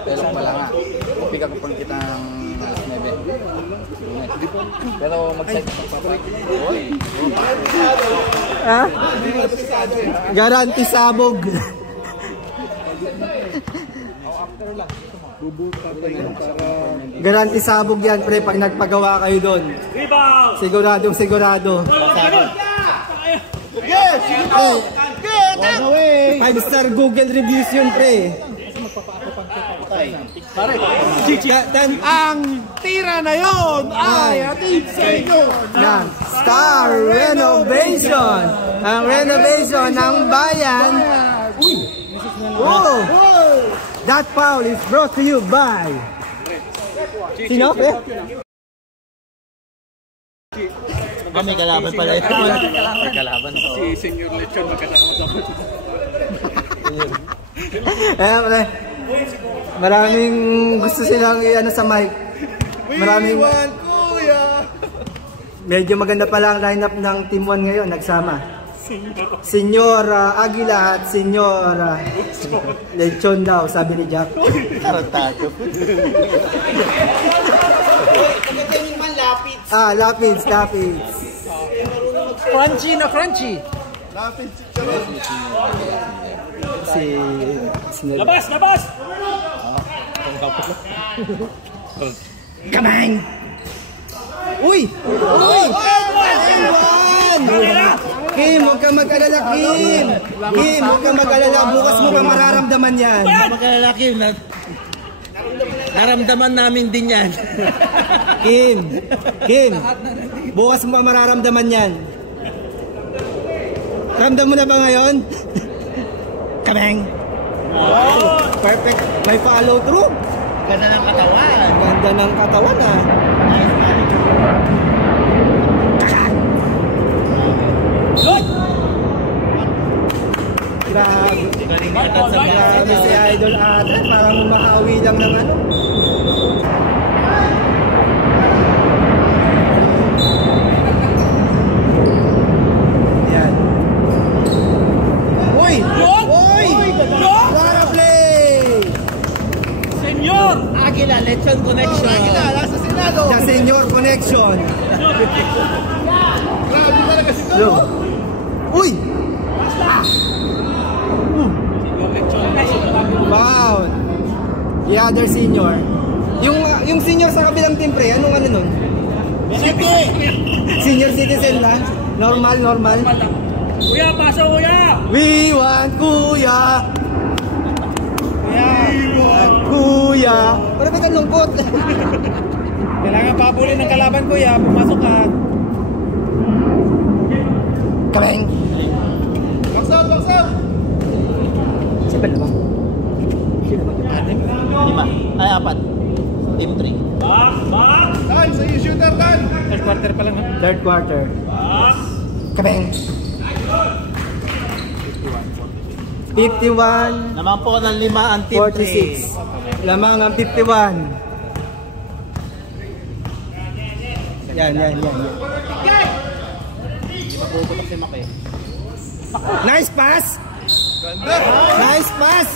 Pero wala nga. Pick up po kita ng alas 9. Pero mag-set up pa pa. Ha? Garanti sabog. Garanti sabog yan, pre, pag nagpagawa kayo doon. Sigurado. Yes! Hey, 5-star Google reviews yun, pre. Ang tira na yon ay hatid sa inyo ng Star Renovation. Ang renovation ng bayan. Whoa! That foul is brought to you by... Sino? May kalaban pala ito. May kalaban. Si Senior Lechon magkasama dapat. Pre. Maraming gusto silang i-ano sa mic. Maraming... Kuya! Medyo maganda pala ang lineup ng Team 1 ngayon, nagsama. Senyor Aguila at Senyor Lechon daw, sabi ni Jack. Lapids. Crunchy na crunchy. Labas! Kamang! Uy! Kim, huwag ka mag-alala, Kim! Kim, huwag ka mag-alala, bukas mo pa mararamdaman yan. Mag-alala, Kim. Naramdaman namin din yan. Kim, bukas mo pa mararamdaman yan. Ramdam mo na ba ngayon? Kamang! Perfect, may follow through. Ganda ng katawan. Ganda ng katawan ah. Grabe si Idol ate, parang umahawi lang ng ano. Yan. Uy! Clara play! Senyor! Aguila, Lechon Connection. Nasa Senado! The Senior Connection. Grabe talaga si Yo. Uy! Wow! The other senior. Yung senior sa kabilang team pre, anong ano nun? Senior citizen lang? Normal. Kuya, pasok kuya! We want kuya! Kuya! Parang ba't ang lungkot? Kailangan papulin ng kalaban ko ya, pumasok ka. Kameng! Baksaw! Saan ba naman? 5. Ay, 4. Team 3. Back! Time sa iyo, shooter time! Third quarter pa lang. Third quarter. Kameng! 51. Naman po ng 5 ang team 46. Lamang ang 51. Yan. Puputok si Mac eh. Nice pass! Nice pass!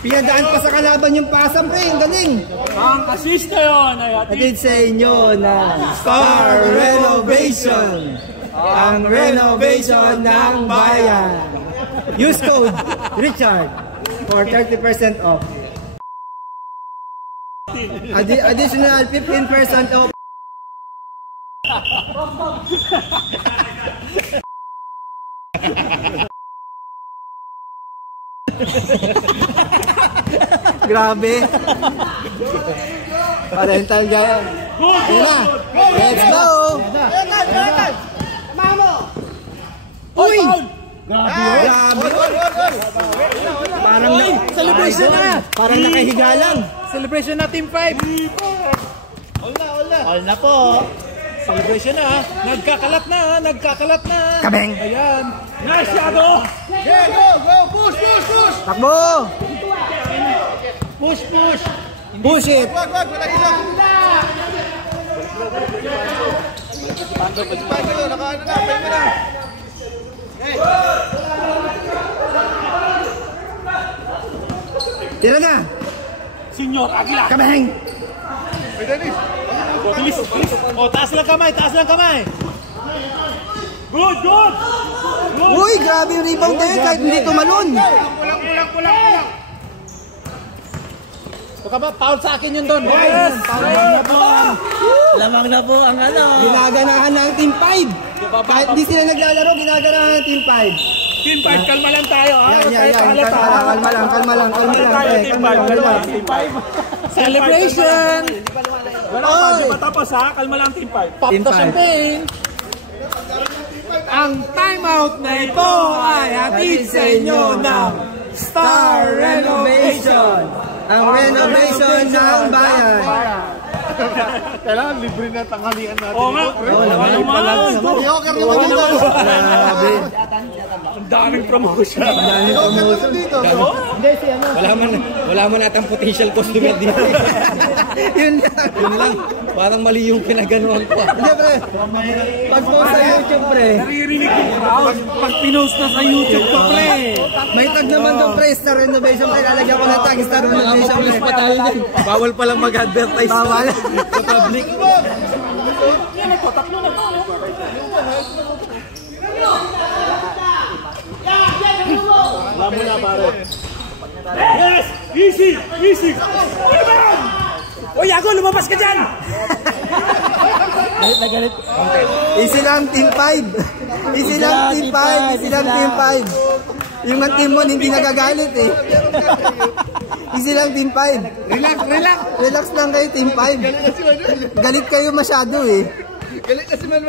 Pinadaan pa sa kalaban yung pasang, pre. Ang galing. Ang assist na yun ay Atid sa inyo na Star Renovation. Ang renovation ng bayan. Use code Richard for 30% off. Additional 15% off. Grabe. Parental guy. Ayun na. Let's go. Uy! Grabe. Parang Celebration na! Parang nakahiga lang. Celebration na Team 5! All na po! Celebration na! Nagkakalat na! Nagkakalat na! Kabeng. Ayan! Nice, Shadow! Takbo. Push! Push! Push it. Tira na. Senyor Aguila! Kabeng. Bilis! O, taas lang kamay! Taas lang kamay! Good! Good! Uy, grabe yung rebound na yun kahit hindi tumalon. Baka ba, foul sa akin yun doon. Yes! Lamang na po ang ano. Ginaganahan ng Team 5. Kahit hindi sila naglalaro, ginaganahan ng Team 5. Team 5, kalma lang tayo. Yan. Kalma lang. Kalma Team 5. Celebration! Wala pa, di ba tapos ha? Kalma lang Team 5. Pop the champagne! Ang timeout na ito ay hatid sa inyo ng Star Renovation! Ang renovation ng bayan. Kailangan libre na tanghalian natin. Oo nga. Yoker naman dito. Grabe. Ang daming promotion. Wala man natang potential customer dito. Yun Yun lang. Parang mali yung pinaganuhan ko. Hindi, pre. Pag-post sa YouTube, pre. Naririnig yung crowd. Pag pinost na sa YouTube ko, pre. May tag naman doon, pre. Star Renovation, pre. Lalagyan ko ng tag. Star Renovation, pre. Pa tayo din. Bawal palang mag-advertise. Bawal. Sa public. Wala mo na, pare. Yes! Easy! Easy! Uy, Yago, lumabas ka dyan! Galit na galit. Easy lang, Team 5. Easy lang, Team 5. Easy lang, Team 5. Yung ang team mo hindi nagagalit eh. Easy lang, Team 5. Relax lang kayo, Team 5. Galit kayo masyado eh.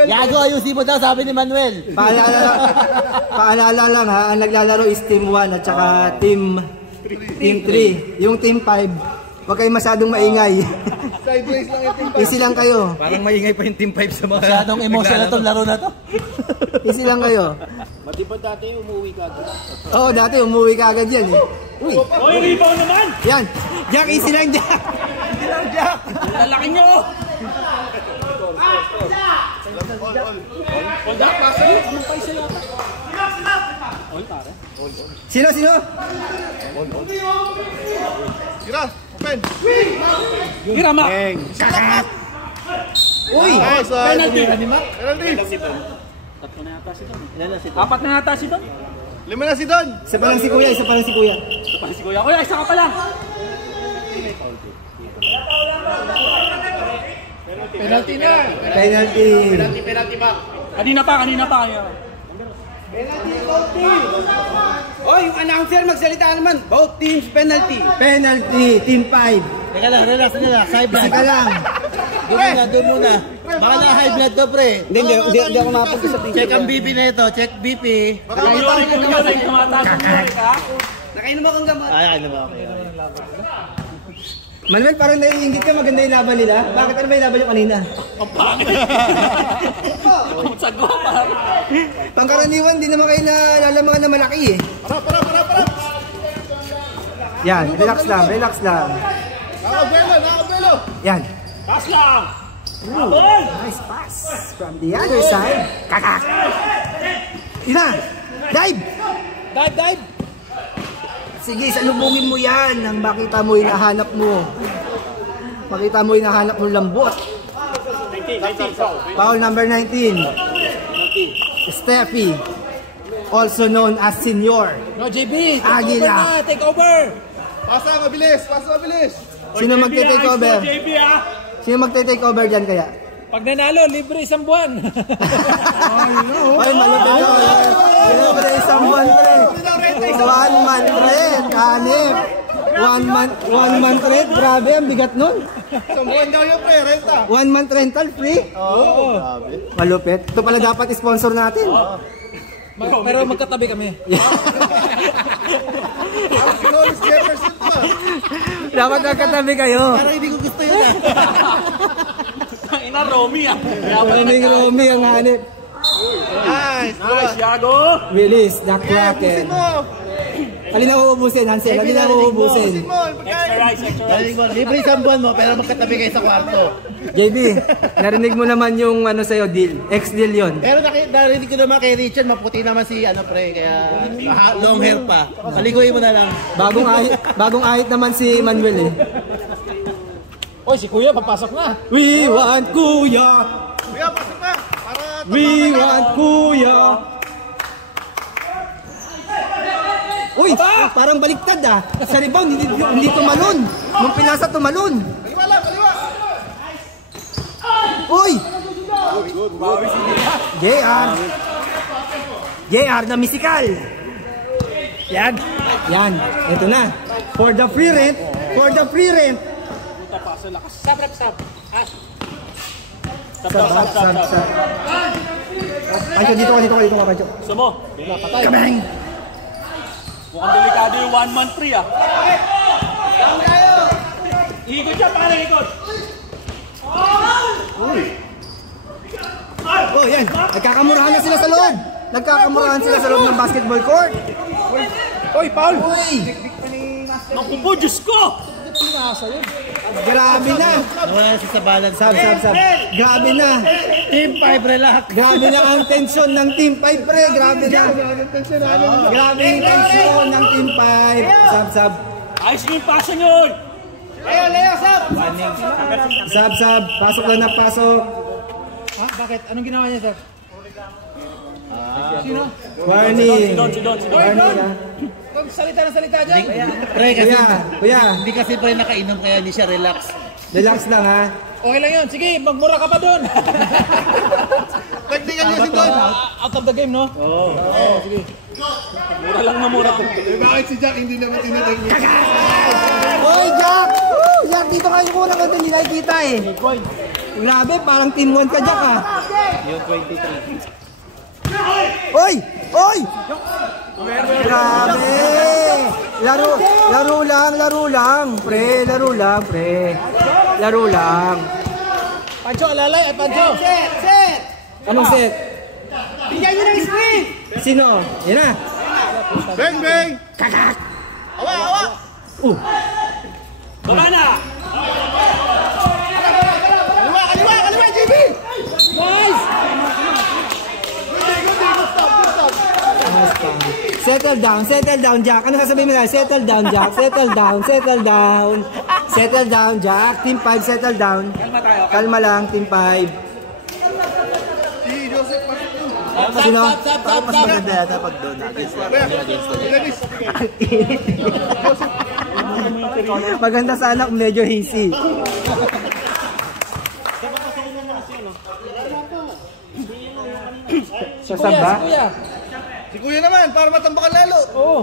Yago, ayusin mo daw, sabi ni Manuel. Paalala lang ha, ang naglalaro is Team 1 at saka Team 3. Yung Team 5, huwag kayo masyadong maingay. Sideways lang yung Team 5. Easy lang kayo. Parang maingay pa yung Team 5 sa mga... Masyadong emotional itong laro na to. Easy lang kayo. Di ba dati umuwi ka agad? Oo, dati umuwi ka agad yan eh. Uy, Oy, rebound naman! yan. Jack, easy lang, Jack. Lalaki nyo! Sino? Gira, open. Gira, Mac! Uy, Penalty! Penalty. Apat na yata si Don. 5 na si Don. isa pa lang si Kuya. Ito pa si Kuya. Kuya, isa ka pa lang! Penalty na. Penalty. Penalty ba? Kanina pa. Oh, yung announcer magsalita naman. Both teams penalty. Penalty, Team 5. Teka lang, relax. High blood. Saka lang. Doon muna. Baka na high blood to, pre. Hindi ako mapunta sa team. Check ang BP na ito. Check BP. Nakainom akong gamot. Ay, ano ba? Okay. Manuel, parang naiingit ka. Maganda yung laban nila. Bakit ano ba yung laban yung kanina? Ang pangit! Ang sagwa, pare! Pangkaraniwan, di naman kayo nalalamangan na malaki eh. Para. Yan, relax lang. Nakabelo. Yan. Pass lang! Abol! Nice pass from the other side. Kakak. Ina! Dive! Dive! Sige, salubungin mo yan nang makita mo yung nahanap mo. Makita mo yung nahanap mo lambot. 19. Foul number 19. Steffi. Also known as Senior. No, JB, Aguila. take over! Pasa, mabilis! Sino magte-take over? JB Sino magte-take over dyan kaya? Pag nanalo, libre 1 buwan. Ay, malapit na. Libre isang buwan, pre. 1 month rent. Hanip. 1 month rent. Grabe, ang bigat nun. Isang buwan daw yung pre, renta. 1 month rental free. Oo. Grabe. Malupit. Ito pala dapat sponsor natin. Pero magkatabi kami. Lolis Jefferson pa. Dapat magkatabi kayo. Pero hindi ko gusto yun ah. Ina, Romy Kaming Romy ang hanip. Nice. Yago. Willis, the Kraken. Alin na uubusin, Hansel? Alin na uubusin? Libre isang buwan mo, pero magkatabi kayo sa kwarto. JB, narinig mo naman yung ano sa'yo, deal. Ex-deal yun. Pero narinig ko naman kay Richard, maputi naman si ano pre, kaya long hair pa. Paliguin mo na lang. Bagong ahit naman si Manuel eh. Oy, si Kuya, papasok na. We want Kuya! Kuya, pasok na. Para We want Kuya! Uy, parang baliktad ah. Sa rebound, hindi tumalon. Nung pinasa tumalon. kaliwa. Uy! JR na misikal. Yan. Ito na. For the free rent. Stop. Sab. Pancho, dito ka, Pancho. Gusto mo? Kabang! Mukhang delikado yung 1 month free Ikot siya, pare, ikot. Oh, yan. Nagkakamurahan na sila sa loob. Ng basketball court. Oy, Paul! Uy! Naku po, Diyos ko! Grabe na. Nawala si Sabalan. Sab. Grabe na. Team 5, relax. Grabe na ang tensyon ng Team 5, pre. Grabe na. Grabe yung tensyon ng Team 5. Sab. Ayos yung passion yun! Leo, sab. Sab. Pasok lang na pasok. Bakit? Anong ginawa niya, sir? Warning. Si Don. Warning na. Salita dyan. Pre, kasi Kuya. hindi kasi pre nakainom kaya hindi siya relax. Relax lang ha. Okay lang yun. Sige, magmura ka pa doon. Technical niya si Don. Out of the game, no? Mura lang na mura. Bakit si Jack hindi naman tinatagyan? Oy, Jack! Jack, dito kayo kuna ko hindi nakikita eh. Grabe, parang team 1 ka, Jack ha. Yung 23. Oy! Grabe! Laro lang, pre. Laro lang. Pancho, alalay. Pancho. Anong set? Bigyan nyo ng screen. Sino? Yan na. Bang! Awa! Baka na! Kaliwa, JB! Nice. Settle down, Jack. Ano sasabihin mo na? Settle down, Jack. Settle down, Jack. Team 5, settle down. Kalma lang, Team 5. Si Joseph, Sino? Stop. Mas maganda yata pag doon. Dennis. Maganda sana kung medyo hazy. Sasab ba? Kuya. Si Kuya naman, para matambakan lalo. Oo.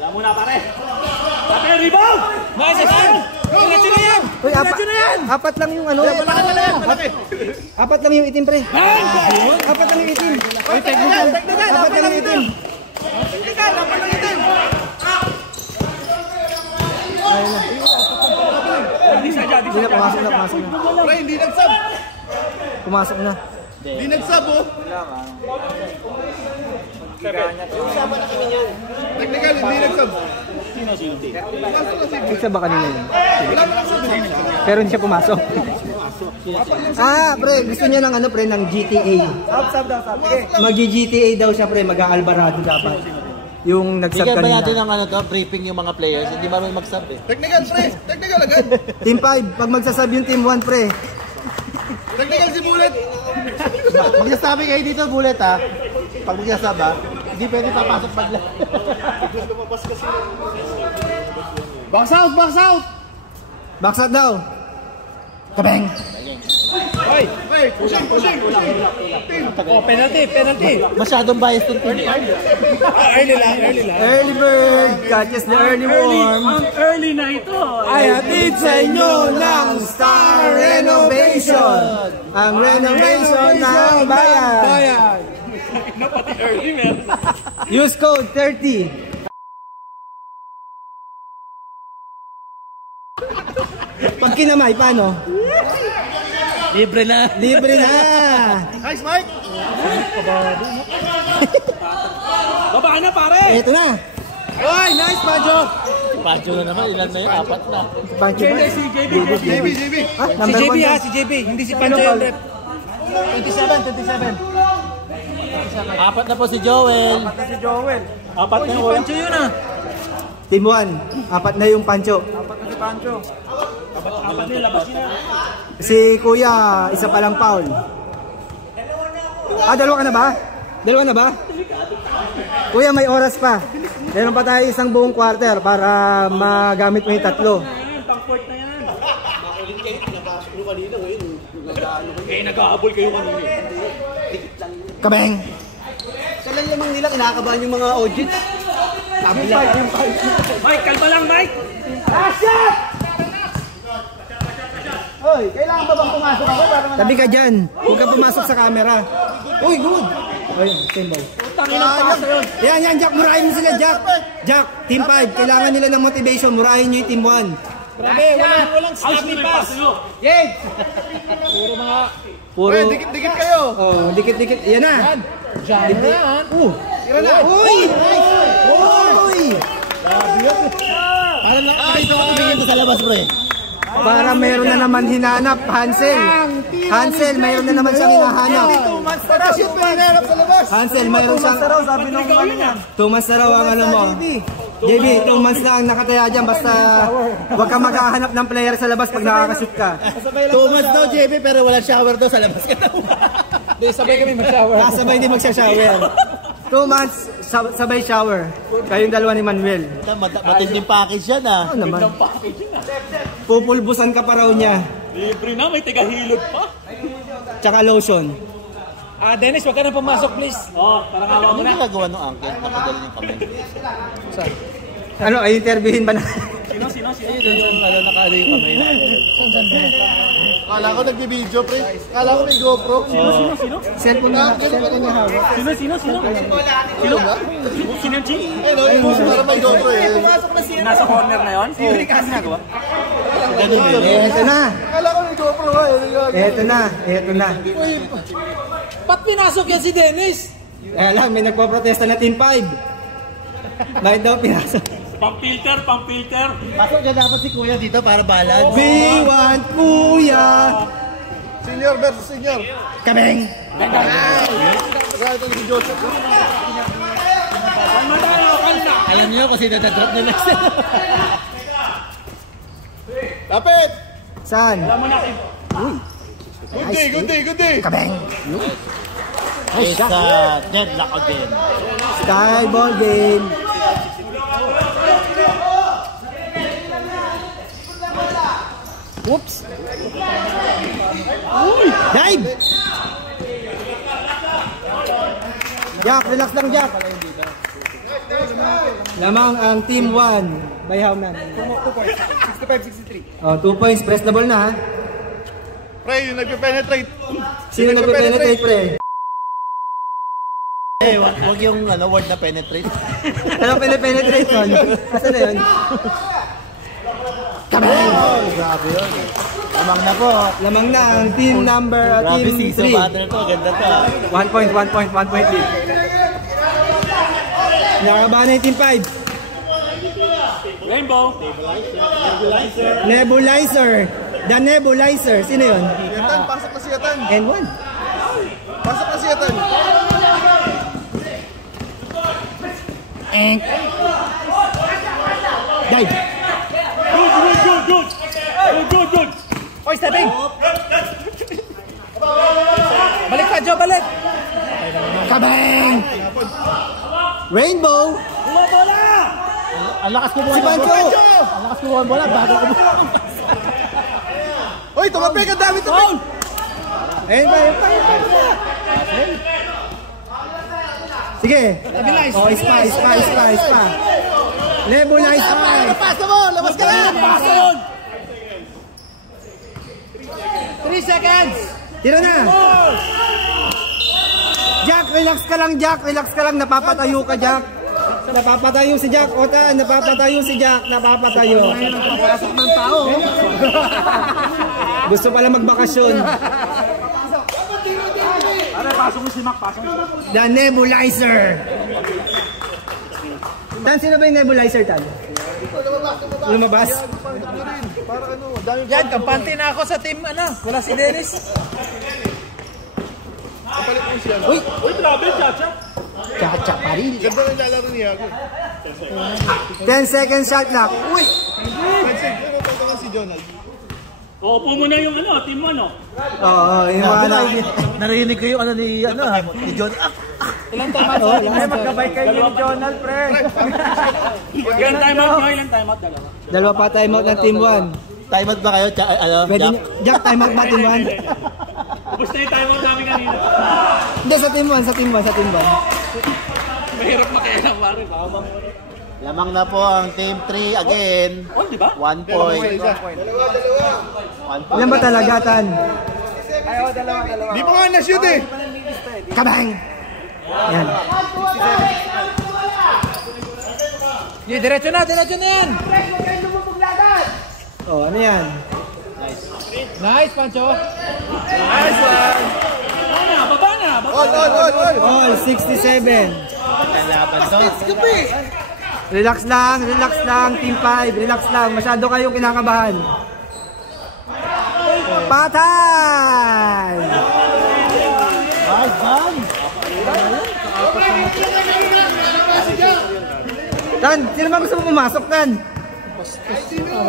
Wala muna, pare. Pare, rebound! Nice, San. Diretso na yan. Uy, apat lang yung ano. Apat lang yung itim, pre. Apat lang yung itim. Technical. Apat lang yung itim. Hindi na, pumasok na. Pre, hindi nagsab. Pumasok na. Hindi nagsab, oh. Technical, hindi nagsab. Isa ba kanina yun? Wala mo nagsab. Pero hindi siya pumasok. Pre, gusto niya ng ano pre, ng GTA. Sab daw, sab. Magi-GTA daw siya pre, mag-Alvarado dapat. Yung nagsab Bigyan ba kanina. natin ng ano to, briefing yung mga players? Hindi marunong mag-sub eh. Technical, pre. Technical agad. Team 5, pag magsasab yung Team 1 pre. Technical si Bullet. Magsasabi kayo dito, Bullet ha. Pag magsasab ha, hindi pwede papasok pagla. Box out, box out! Box out daw. Kabeng! Hey, pushing. Oh, penalty. Masyadong bias tong team. Early lang. Early bird catches the early worm. Ang early na ito. Ay, hatid sa inyo ng Star Renovation. Ang renovation ng bayan. Pati early, meron. Use code 30. Pag kinamay, paano? Libre na. Libre na! Nice, Mike. Baba na, pare. Ito na! Oy, nice, Pancho! Pancho na naman, ilan na yun? 4 na. Pancho ba? Si JB. JB. Ah, Si number JB 1 ha, daw. si JB. Hindi si Pancho yung rep. 27. 4 na po si Joel. Si Joel. Apat na Si wala. Pancho yun ha. Team 1, 4 na yung Pancho. Si Pancho. Apat na labas niya. Si Kuya, isa pa lang foul. Dalawa ka na ba? Dalawa na ba? Kuya, may oras pa. Meron pa tayo isang buong quarter para magamit mo yung 3. Pang-court na yan. Eh, nag-aabol kayo kanina. Kabeng! Kailan lamang nila kinakabahan yung mga audits? Mike, kalma lang, Mike. Hoy, kailangan ba bang pumasok ako para Tabi ka dyan. Huwag ka pumasok sa camera. Uy, good! Ayun, team ball. Yan, Jack. Murahin mo sila, Jack. Jack, team 5. Kailangan nila ng motivation. Murahin nyo yung team 1. Grabe, walang snappy pass. Yay! Puro... Dikit kayo. Oh, dikit-dikit. Yan na. Diyan na yan. Tira na. Uy! Uy! Parang nakakita ko tumingin to sa labas, pre. Para meron na naman hinanap, Hansel. Hansel, mayroon na naman siyang hinahanap. Hansel, mayroon siyang... Sabi nung ano niya. 2 months na raw ang ano mo. JB, 2 months na ang nakataya dyan. Basta huwag ka maghahanap ng player sa labas pag nakakashoot ka. 2 months daw, JB, pero walang shower daw sa labas ka daw. Sabay kami mag-shower. Sabay din magsha-shower. 2 months, sabay shower. Kayong dalawa ni Manuel. Matinding package yan ah. Ano naman? Pupulbusan ka pa raw niya. Libre na, may tigahilod pa. Tsaka lotion. Dennis, wag ka na pumasok, please. Oh, tara nga Ano mo na. ginagawa ng uncle? Nakagaling yung kamay. Ano, ay interviewin ba na? Sino? Yung nakalo yung kamay na. Kala ko nagbibideo, pre. Kala ko may GoPro. Cellphone na hawak. Sino? Sino, G? Eh, no, yung para may GoPro eh. Nasa corner na yun? Sino rin kasi nagawa? Ganun yun. Eto na. Kala ko may GoPro eh. Eto na. Ba't pinasok yan si Dennis? Eh lang, may nagpo-protesta na Team 5. Bakit daw pinasok? Pang-filter. Pasok dyan dapat si Kuya dito para balance. We want Kuya! Senior versus senior. Kabeng! Kaya ito si Joseph. Alam niyo kung sino na-drop niyo next. Lapit! Saan? Good day. Kabeng! It's deadlock again. Sky ball game. Whoops! Dive! Jack, relax lang, Jack. Lamang ang team 1. By how many? 2 points. 65-63. Oh, 2 points. Press the ball na, ha? Pre, yung nagpe-penetrate. Sino nagpe-penetrate, pre? Eh, wag yung word na penetrate. Ano penetrate yun? Asan na yun? Kabeng! Grabe yun. Lamang na po. Lamang na ang team number, Grabe team season 3. battle to. Ganda to. 1 point lead. Nakakabahan na yung team 5. Rainbow. Nebulizer. The Nebulizer. Sino yun? Yatan, pasok na si Yatan. N1. Pasok na si Yatan. Dive. Good. Oy, stepping! Balik ka, Joe, balik! Kabang! Rainbow. Ang lakas ko Si Pancho. Ang lakas ko bola. Bago ko. Hoy, tumabi ka dami to. Ayun pa. Sige. Oh, ispa. Nebulize pa. Pasa mo, labas ka lang. Pasa mo. 3 seconds! Tira na. Jack, relax ka lang. Napapatayo ka, Jack. Napapatayo si Jack. Otan, napapatayo. Papasok ng tao. Gusto pala magbakasyon. Pasok mo si Mac, pasok mo. The Nebulizer. Tan, sino ba yung Nebulizer, Tan? Lumabas? Para ano, dami Yan, kampante na ako sa team, wala si Dennis. papalit mo siya. Uy! Grabe, Chacha. Chacha pa rin. Ganda ng lalaro niya. 10 seconds shot clock. Uy! Pansin, ano tatangan si Jonald? Upo mo na yung team mo, Oo, yung mga Narinig ko yung ni John. Ilan time out? Magkabay kayo ni Jonald, pre. Ilan time out nyo? Ilan time out? Dalawa pa timeout ng team 1. Time out ba kayo? Pwede Jack? nyo, Jack, timeout ba team 1? Ubus na yung time out namin kanina. Hindi, sa team 1. Mahirap makialam, pare. Lamang na po ang Team 3 again. Oh, di ba? 1 point. Ilan ba talaga, Tan? Di pa nga na-shoot eh. Kabang! Yan. Diretso na yan. Oh, ano yan? Nice, Pancho. Baba na. All 67. Laban to. Relax lang, Team 5. Relax lang. Masyado kayong kinakabahan. Patay! Tan, sino ba gusto mo pumasok, Tan?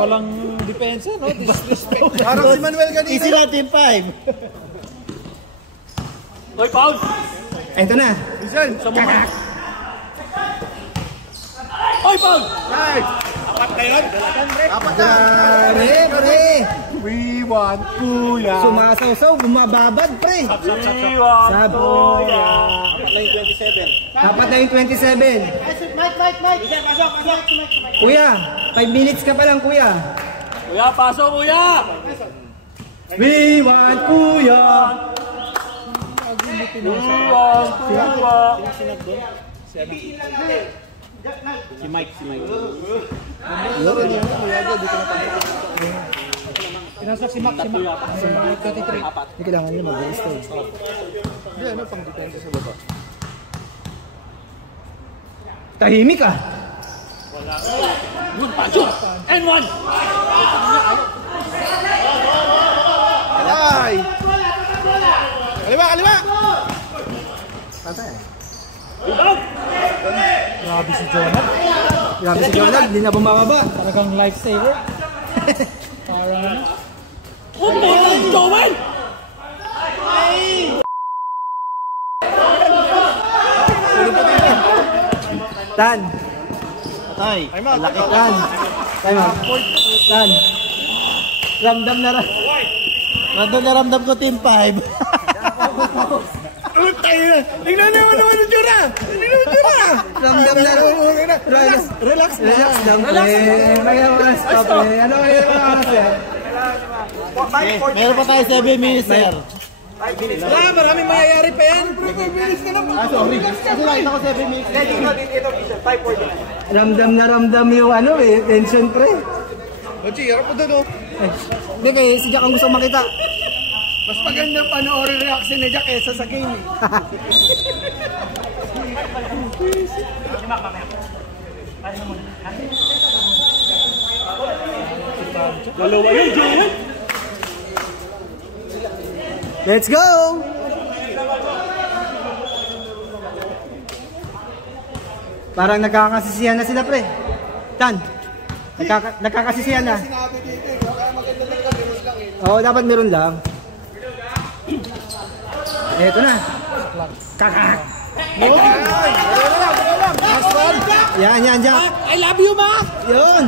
Walang depensa, no? Disrespect. Parang si Manuel kanina. Easy na Team 5. Hoy, Paul. Ito na. Listen. Hoy, Paul. Apat na. Pre. We want kuya. Sumasaw-saw, bumababad, pre. Sab. Apat na yung 27. Kuya, 5 minutes ka pa lang, kuya. Kuya, pasok, kuya. We want kuya. Si Mike. Pinasok si Mac. 23. Hindi kailangan nila mag-rest. Hindi, ano pang depensa sa baba? Tahimik ka. Good, Pancho. And 1. Alay! Kaliwa! Grabe si Jonald. Grabe si Jordan, hindi na bumababa. Talagang lifesaver. Parang Joel! Tan. Ay, laki. Tan. Tan. Ramdam na rin. Ramdam ko Team 5. Tingnan naman yung tsura! Ramdam na rin. Relax Lang, pre. Stop, pre. Ano kayo oras yan? Meron pa tayo 7 minutes, sir. wala, maraming mayayari pa yan. Sorry. Kasi nakita ko 7 minutes. Ramdam yung tension, pre. Ochi, harap mo doon, oh. Hindi, kaya si Jack ang gusto makita. Mas maganda panoorin reaction ni Jack kesa sa game. Dalawa yun, Joel. Let's go! Parang nagkakasisihan na sila, pre. Tan, nagkakasisihan na. Oo, dapat meron lang. Eto na. Kakak. Yan. I love you, Mac! Yun.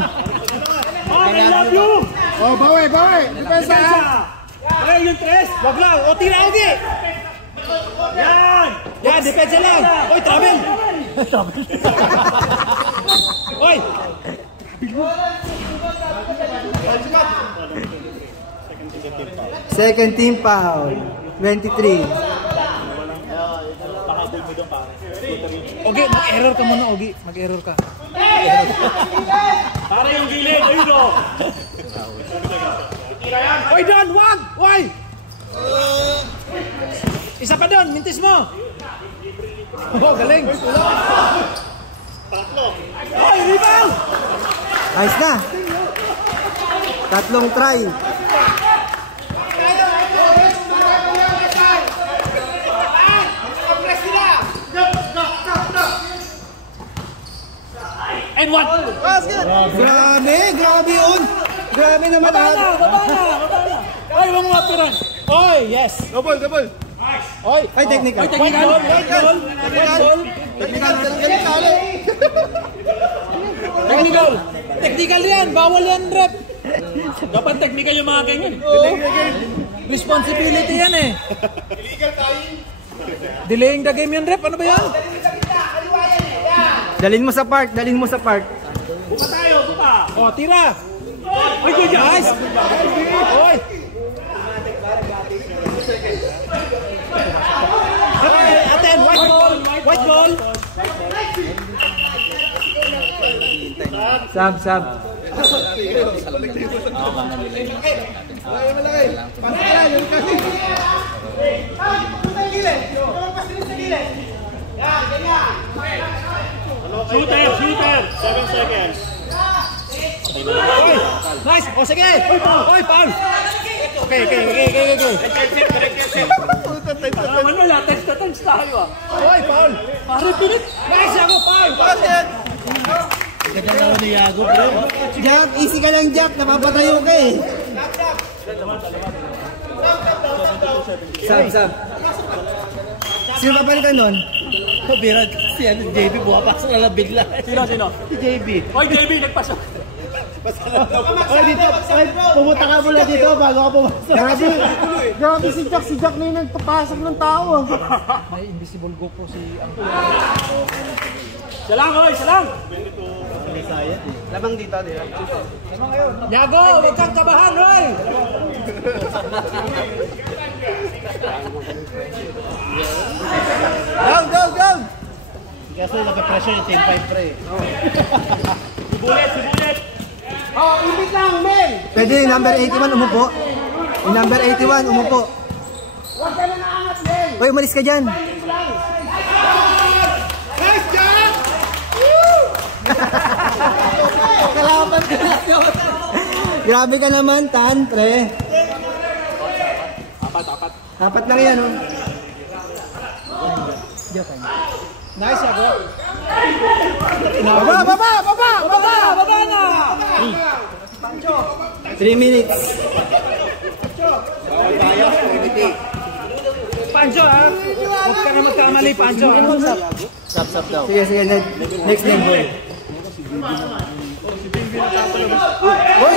I love you! Oh, bawi! Depensa ha! Ay, yung tres! Wag lang! O, tira, Ogi! Yan! Yan, depensa lang! Oy, travel! Oy! Second team foul. 23. Ogi, mag-error ka muna, Ogi. Mag-error ka. Para yung gilid! Ayun o! Oy, Don! Wag! Oy! Isa pa doon! Mintis mo! Oh, galing! Oy, rebound! Ayos na. Tatlong try. And one! Grabe yun. Grabe naman. Baba na! Oy, wag mo apiran! Oy, yes! Double! Oy! Ay, technical. White ball! Technical yan! Bawal yan, rep! Dapat technical yung mga ganyan. Responsibility yan eh! Delaying the game yan, rep! Ano ba yan? Dalhin mo sa park. Buka tayo! Buka! O, tira! Ay, good job! Nice! Oy! Aten! White ball! Sab. Shooter! 7 seconds. Oy! Nice! O, sige! Oy, foul! Okay. Alaman mo, latex na touch tayo ah. Oy, foul! Pare, pilit! Nice ako, foul! Ganda na ni Yago, bro. Jack, easy ka lang, Jack. Napapatayo ka eh. Sab. Sino papalitan nun? Pabira si JB, buwapasok na lang bigla. Sino? Si JB. Oy, JB, nagpasok. Oy, dito! Pumunta ka muna dito bago ka pumasok. Grabe si Jack na yung nagpapasok ng tao. May invisible GoPro si Isa lang! Lamang dito, di ba? Yago, huwag kang kabahan, Roy! Go! Kasi nagka-pressure yung team 5 pre. Sibulit! Oh, ibig lang, Mel! Pwede yung number 81 umupo. Yung number 81 umupo. Huwag ka na naangat, Mel! Uy, umalis ka dyan. Nice job! Kalaban ka na. Grabe ka naman, Tan, pre. Apat lang yan, oh. Nice, Yago. Baba na! 3 minutes. Pancho, ha? Huwag ka na magkamali, Pancho. Stop daw. Sige. Next game, boy. Boy!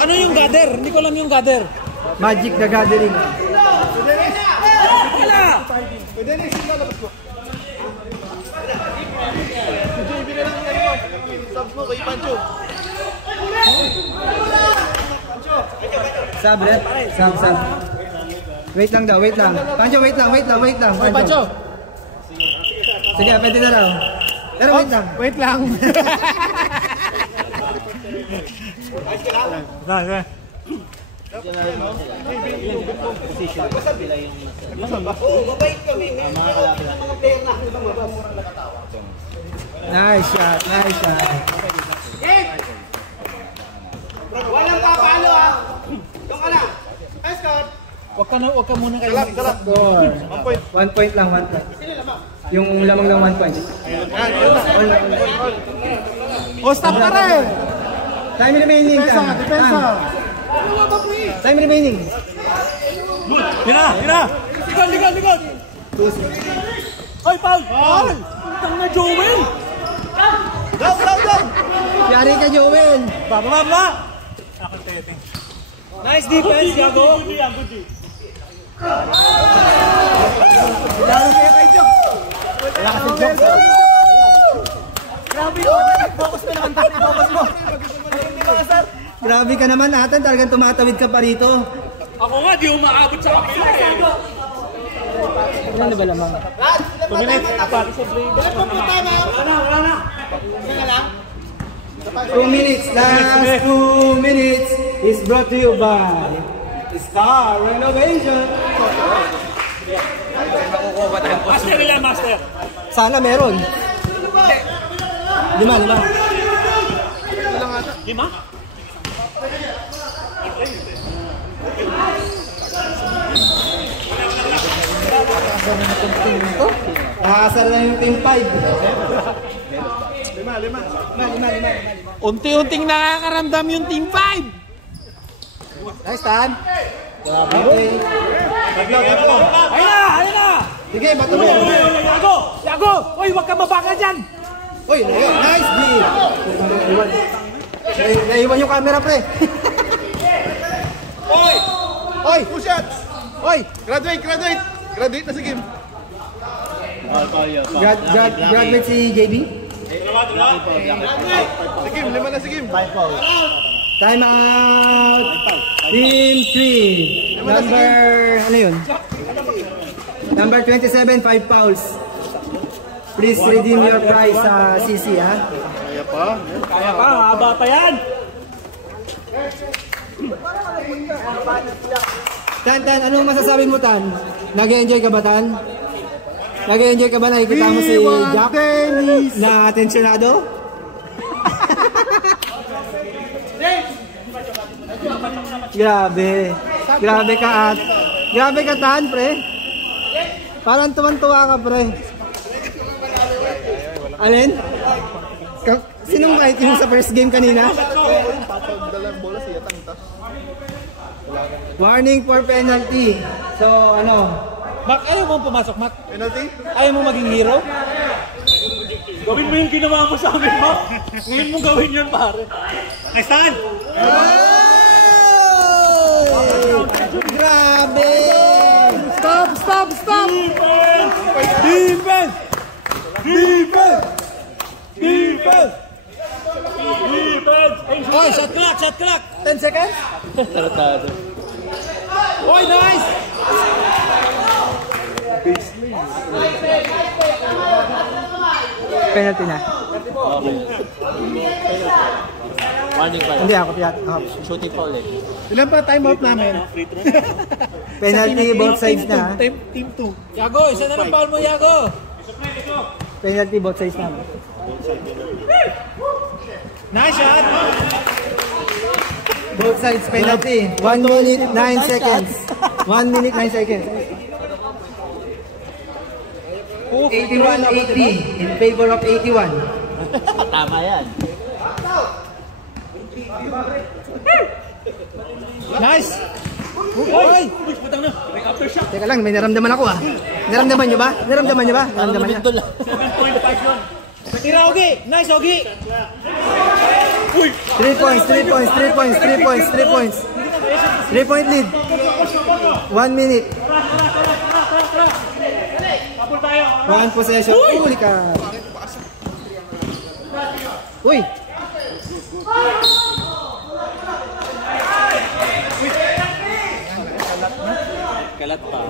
Ano yung gather? Hindi ko alam yung gather. Magic the Gathering. Pwede na yung lalabas mo. JB na lang yung sub mo kay Pancho. Sab, red. Sab. Wait lang. Pancho, wait lang. Pancho. Sige, pwede na raw. Pero wait lang. Nice shot. Walang papalo! Wag ka muna kayo. Score. 1 point lang, 1 point. Yung lamang ng 1 point. O, stop ka rin! Time remaining. Time remaining. Hina! Likod! Oy, Paul! Tang na Joel! Down! Yari ka, Joel. Baba! Nice defense, Yago. Wala kasi joke. Grabe mo, focus mo naman tayo, focus mo. Grabe ka naman natin, talagang tumatawid ka pa rito. Ako nga, di umaabot sa kapila eh. Ano ba lamang? 2 minutes. Wala na. 2 minutes, last 2 minutes is brought to you by Star Renovation. Master. Sana meron. 5. Lima? Nakasar na yung team 5. 5. 5. Unti-unting nakakaramdam yung team 5. Nice, Tan. Okay. Ayun na! Sige, bato mo. Yago! Uy, wag ka mabaka dyan! Uy, nice, D. Naiwan yung camera, pre. Oy! 2 shots! Oy! Graduate na si Kim. Graduate si JB. Si Kim, 5 na si Kim. Time out. Team 3. Number, ano yun? Number 27, 5 fouls. Please redeem your prize sa CC, ha? Kaya pa, haba pa yan. Tan, anong masasabi mo, Tan? Nag-enjoy ka ba, Tan? Nag-enjoy ka ba? Nakikita mo si Jack na atensyonado? Grabe ka, Tan, pre. Parang tuwan-tuwa ka, pre. Alin? Sinong kahit yung sa first game kanina? Warning for penalty. So, ano? Mac, ayaw mong pumasok, Mac? Penalty? Ayaw mo maging hero? Gawin mo yung ginawa mo sa amin mo. Ngayon mo gawin yun, pare. Nice stand! Grabe! Stop! Defense! Oy, shot clock! 10 seconds? Oy, nice! Penalty na. Warning pa. Hindi ako piyat. Shooting foul eh. Ilan pa time out namin? Penalty both sides na. Team 2. Yago, isa na lang foul mo, Yago! Penalty both sides na. Nice shot! Both sides penalty. 1 minute 9 seconds. 1 minute 9 seconds. 81-80 in favor of 81. Tama yan. Nice! Uy! Putang na, may aftershock. Teka lang, may naramdaman ako, ah. Naramdaman nyo ba? Naramdaman nyo ba? Naramdaman nyo? 7.5 yun. Tira, Ogi! Nice, Ogi! 3 points. 3 point lead. 1 minute. Kapul tayo. 1 possession. Huli ka. Uy! Kalat pa.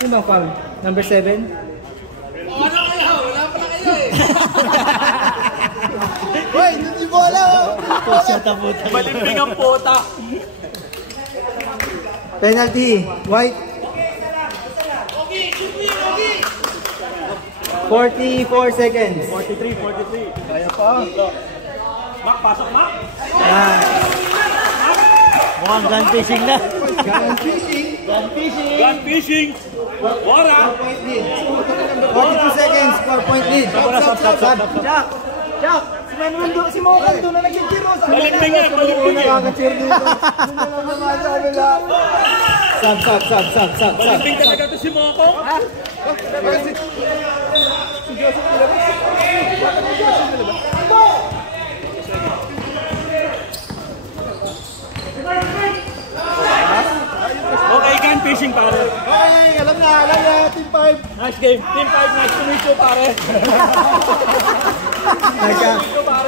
Sino bang foul? Number 7? Wala pala kayo eh! Uy! Hindi mo alam! Malimping ang puta. Penalty. White. 44 seconds. 43. Kaya pa. Mac, pasok Mac. Mukhang gun fishing na. Gun fishing. Gun fishing. Gun fishing. Bora. 42 seconds, 4-point lead. Jack! Si Mokan doon na nag-cheer mo. Balimbing yan, balimbing yan. Nakaka-cheer dito. Sab. Balimbing talaga ito si Moko. Okay, gun fishing pare. Okay, alam na, Team 5. Nice game. Team 5, nice to meet you pare.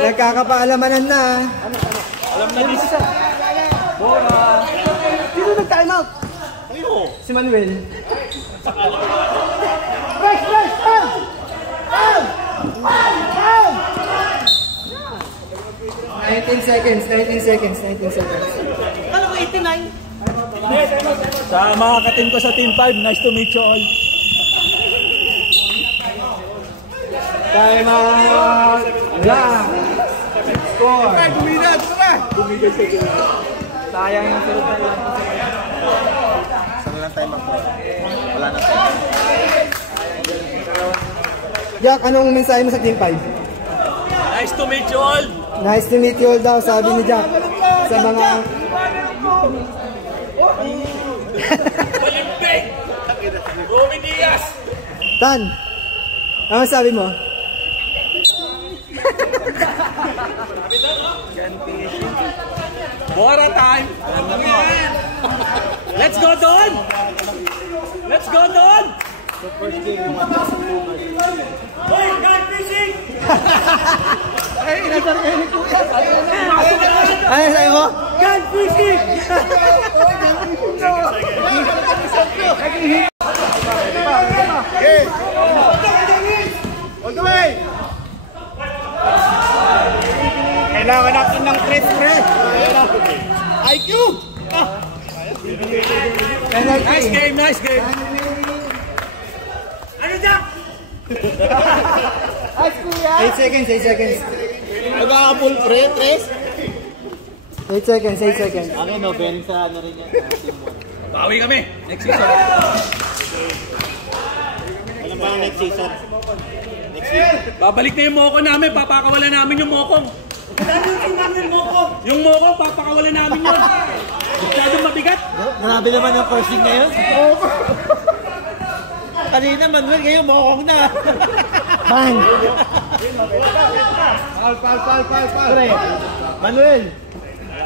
Nagkakapakalamanan na. Alam na this. Sino nag-time out? Si Manuel. Fresh! 19 seconds. Kala ko 89. Sa mga katim ko sa Team 5, nice to meet you all. Time out. Lang. Score. Sayang yung sunod na lang. Jack, anong mensahe mo sa Team 5? Nice to meet you all. Nice to meet you all daw, sabi ni Jack. Sa mga... Balimbing. Romy Diaz. Tan, ano sabi mo? Bora time. Let's go Don. Let's go Don. Hoy, gun fishing. Ano sabi mo? Gun fishing! On the way! Kailangan natin ng pre. IQ! Nice game. Ano Jack? 8 seconds. Nag-a-full pre, Tres. 8 seconds. Akin, no, bearing sa ano rin yan. Bawi kami. Next season. Alam ba ang next season? Babalik na yung moko namin. Papakawala namin yung mokong. Yung mokong, papakawala namin yun. Masyadong mabigat. Grabe naman yung cursing ngayon. Kanina, Manuel, ngayon mokong na. Bang! Pal. Manuel!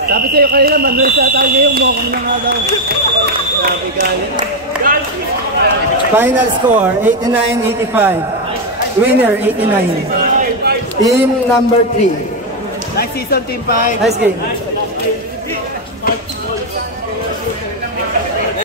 Sabi sa'yo kanina, Manuel sa tayo ngayon, mokong na nga daw. Grabe galit. Final score, 89-85. Winner, 89. Team number 3. Next season, Team 5. Nice game.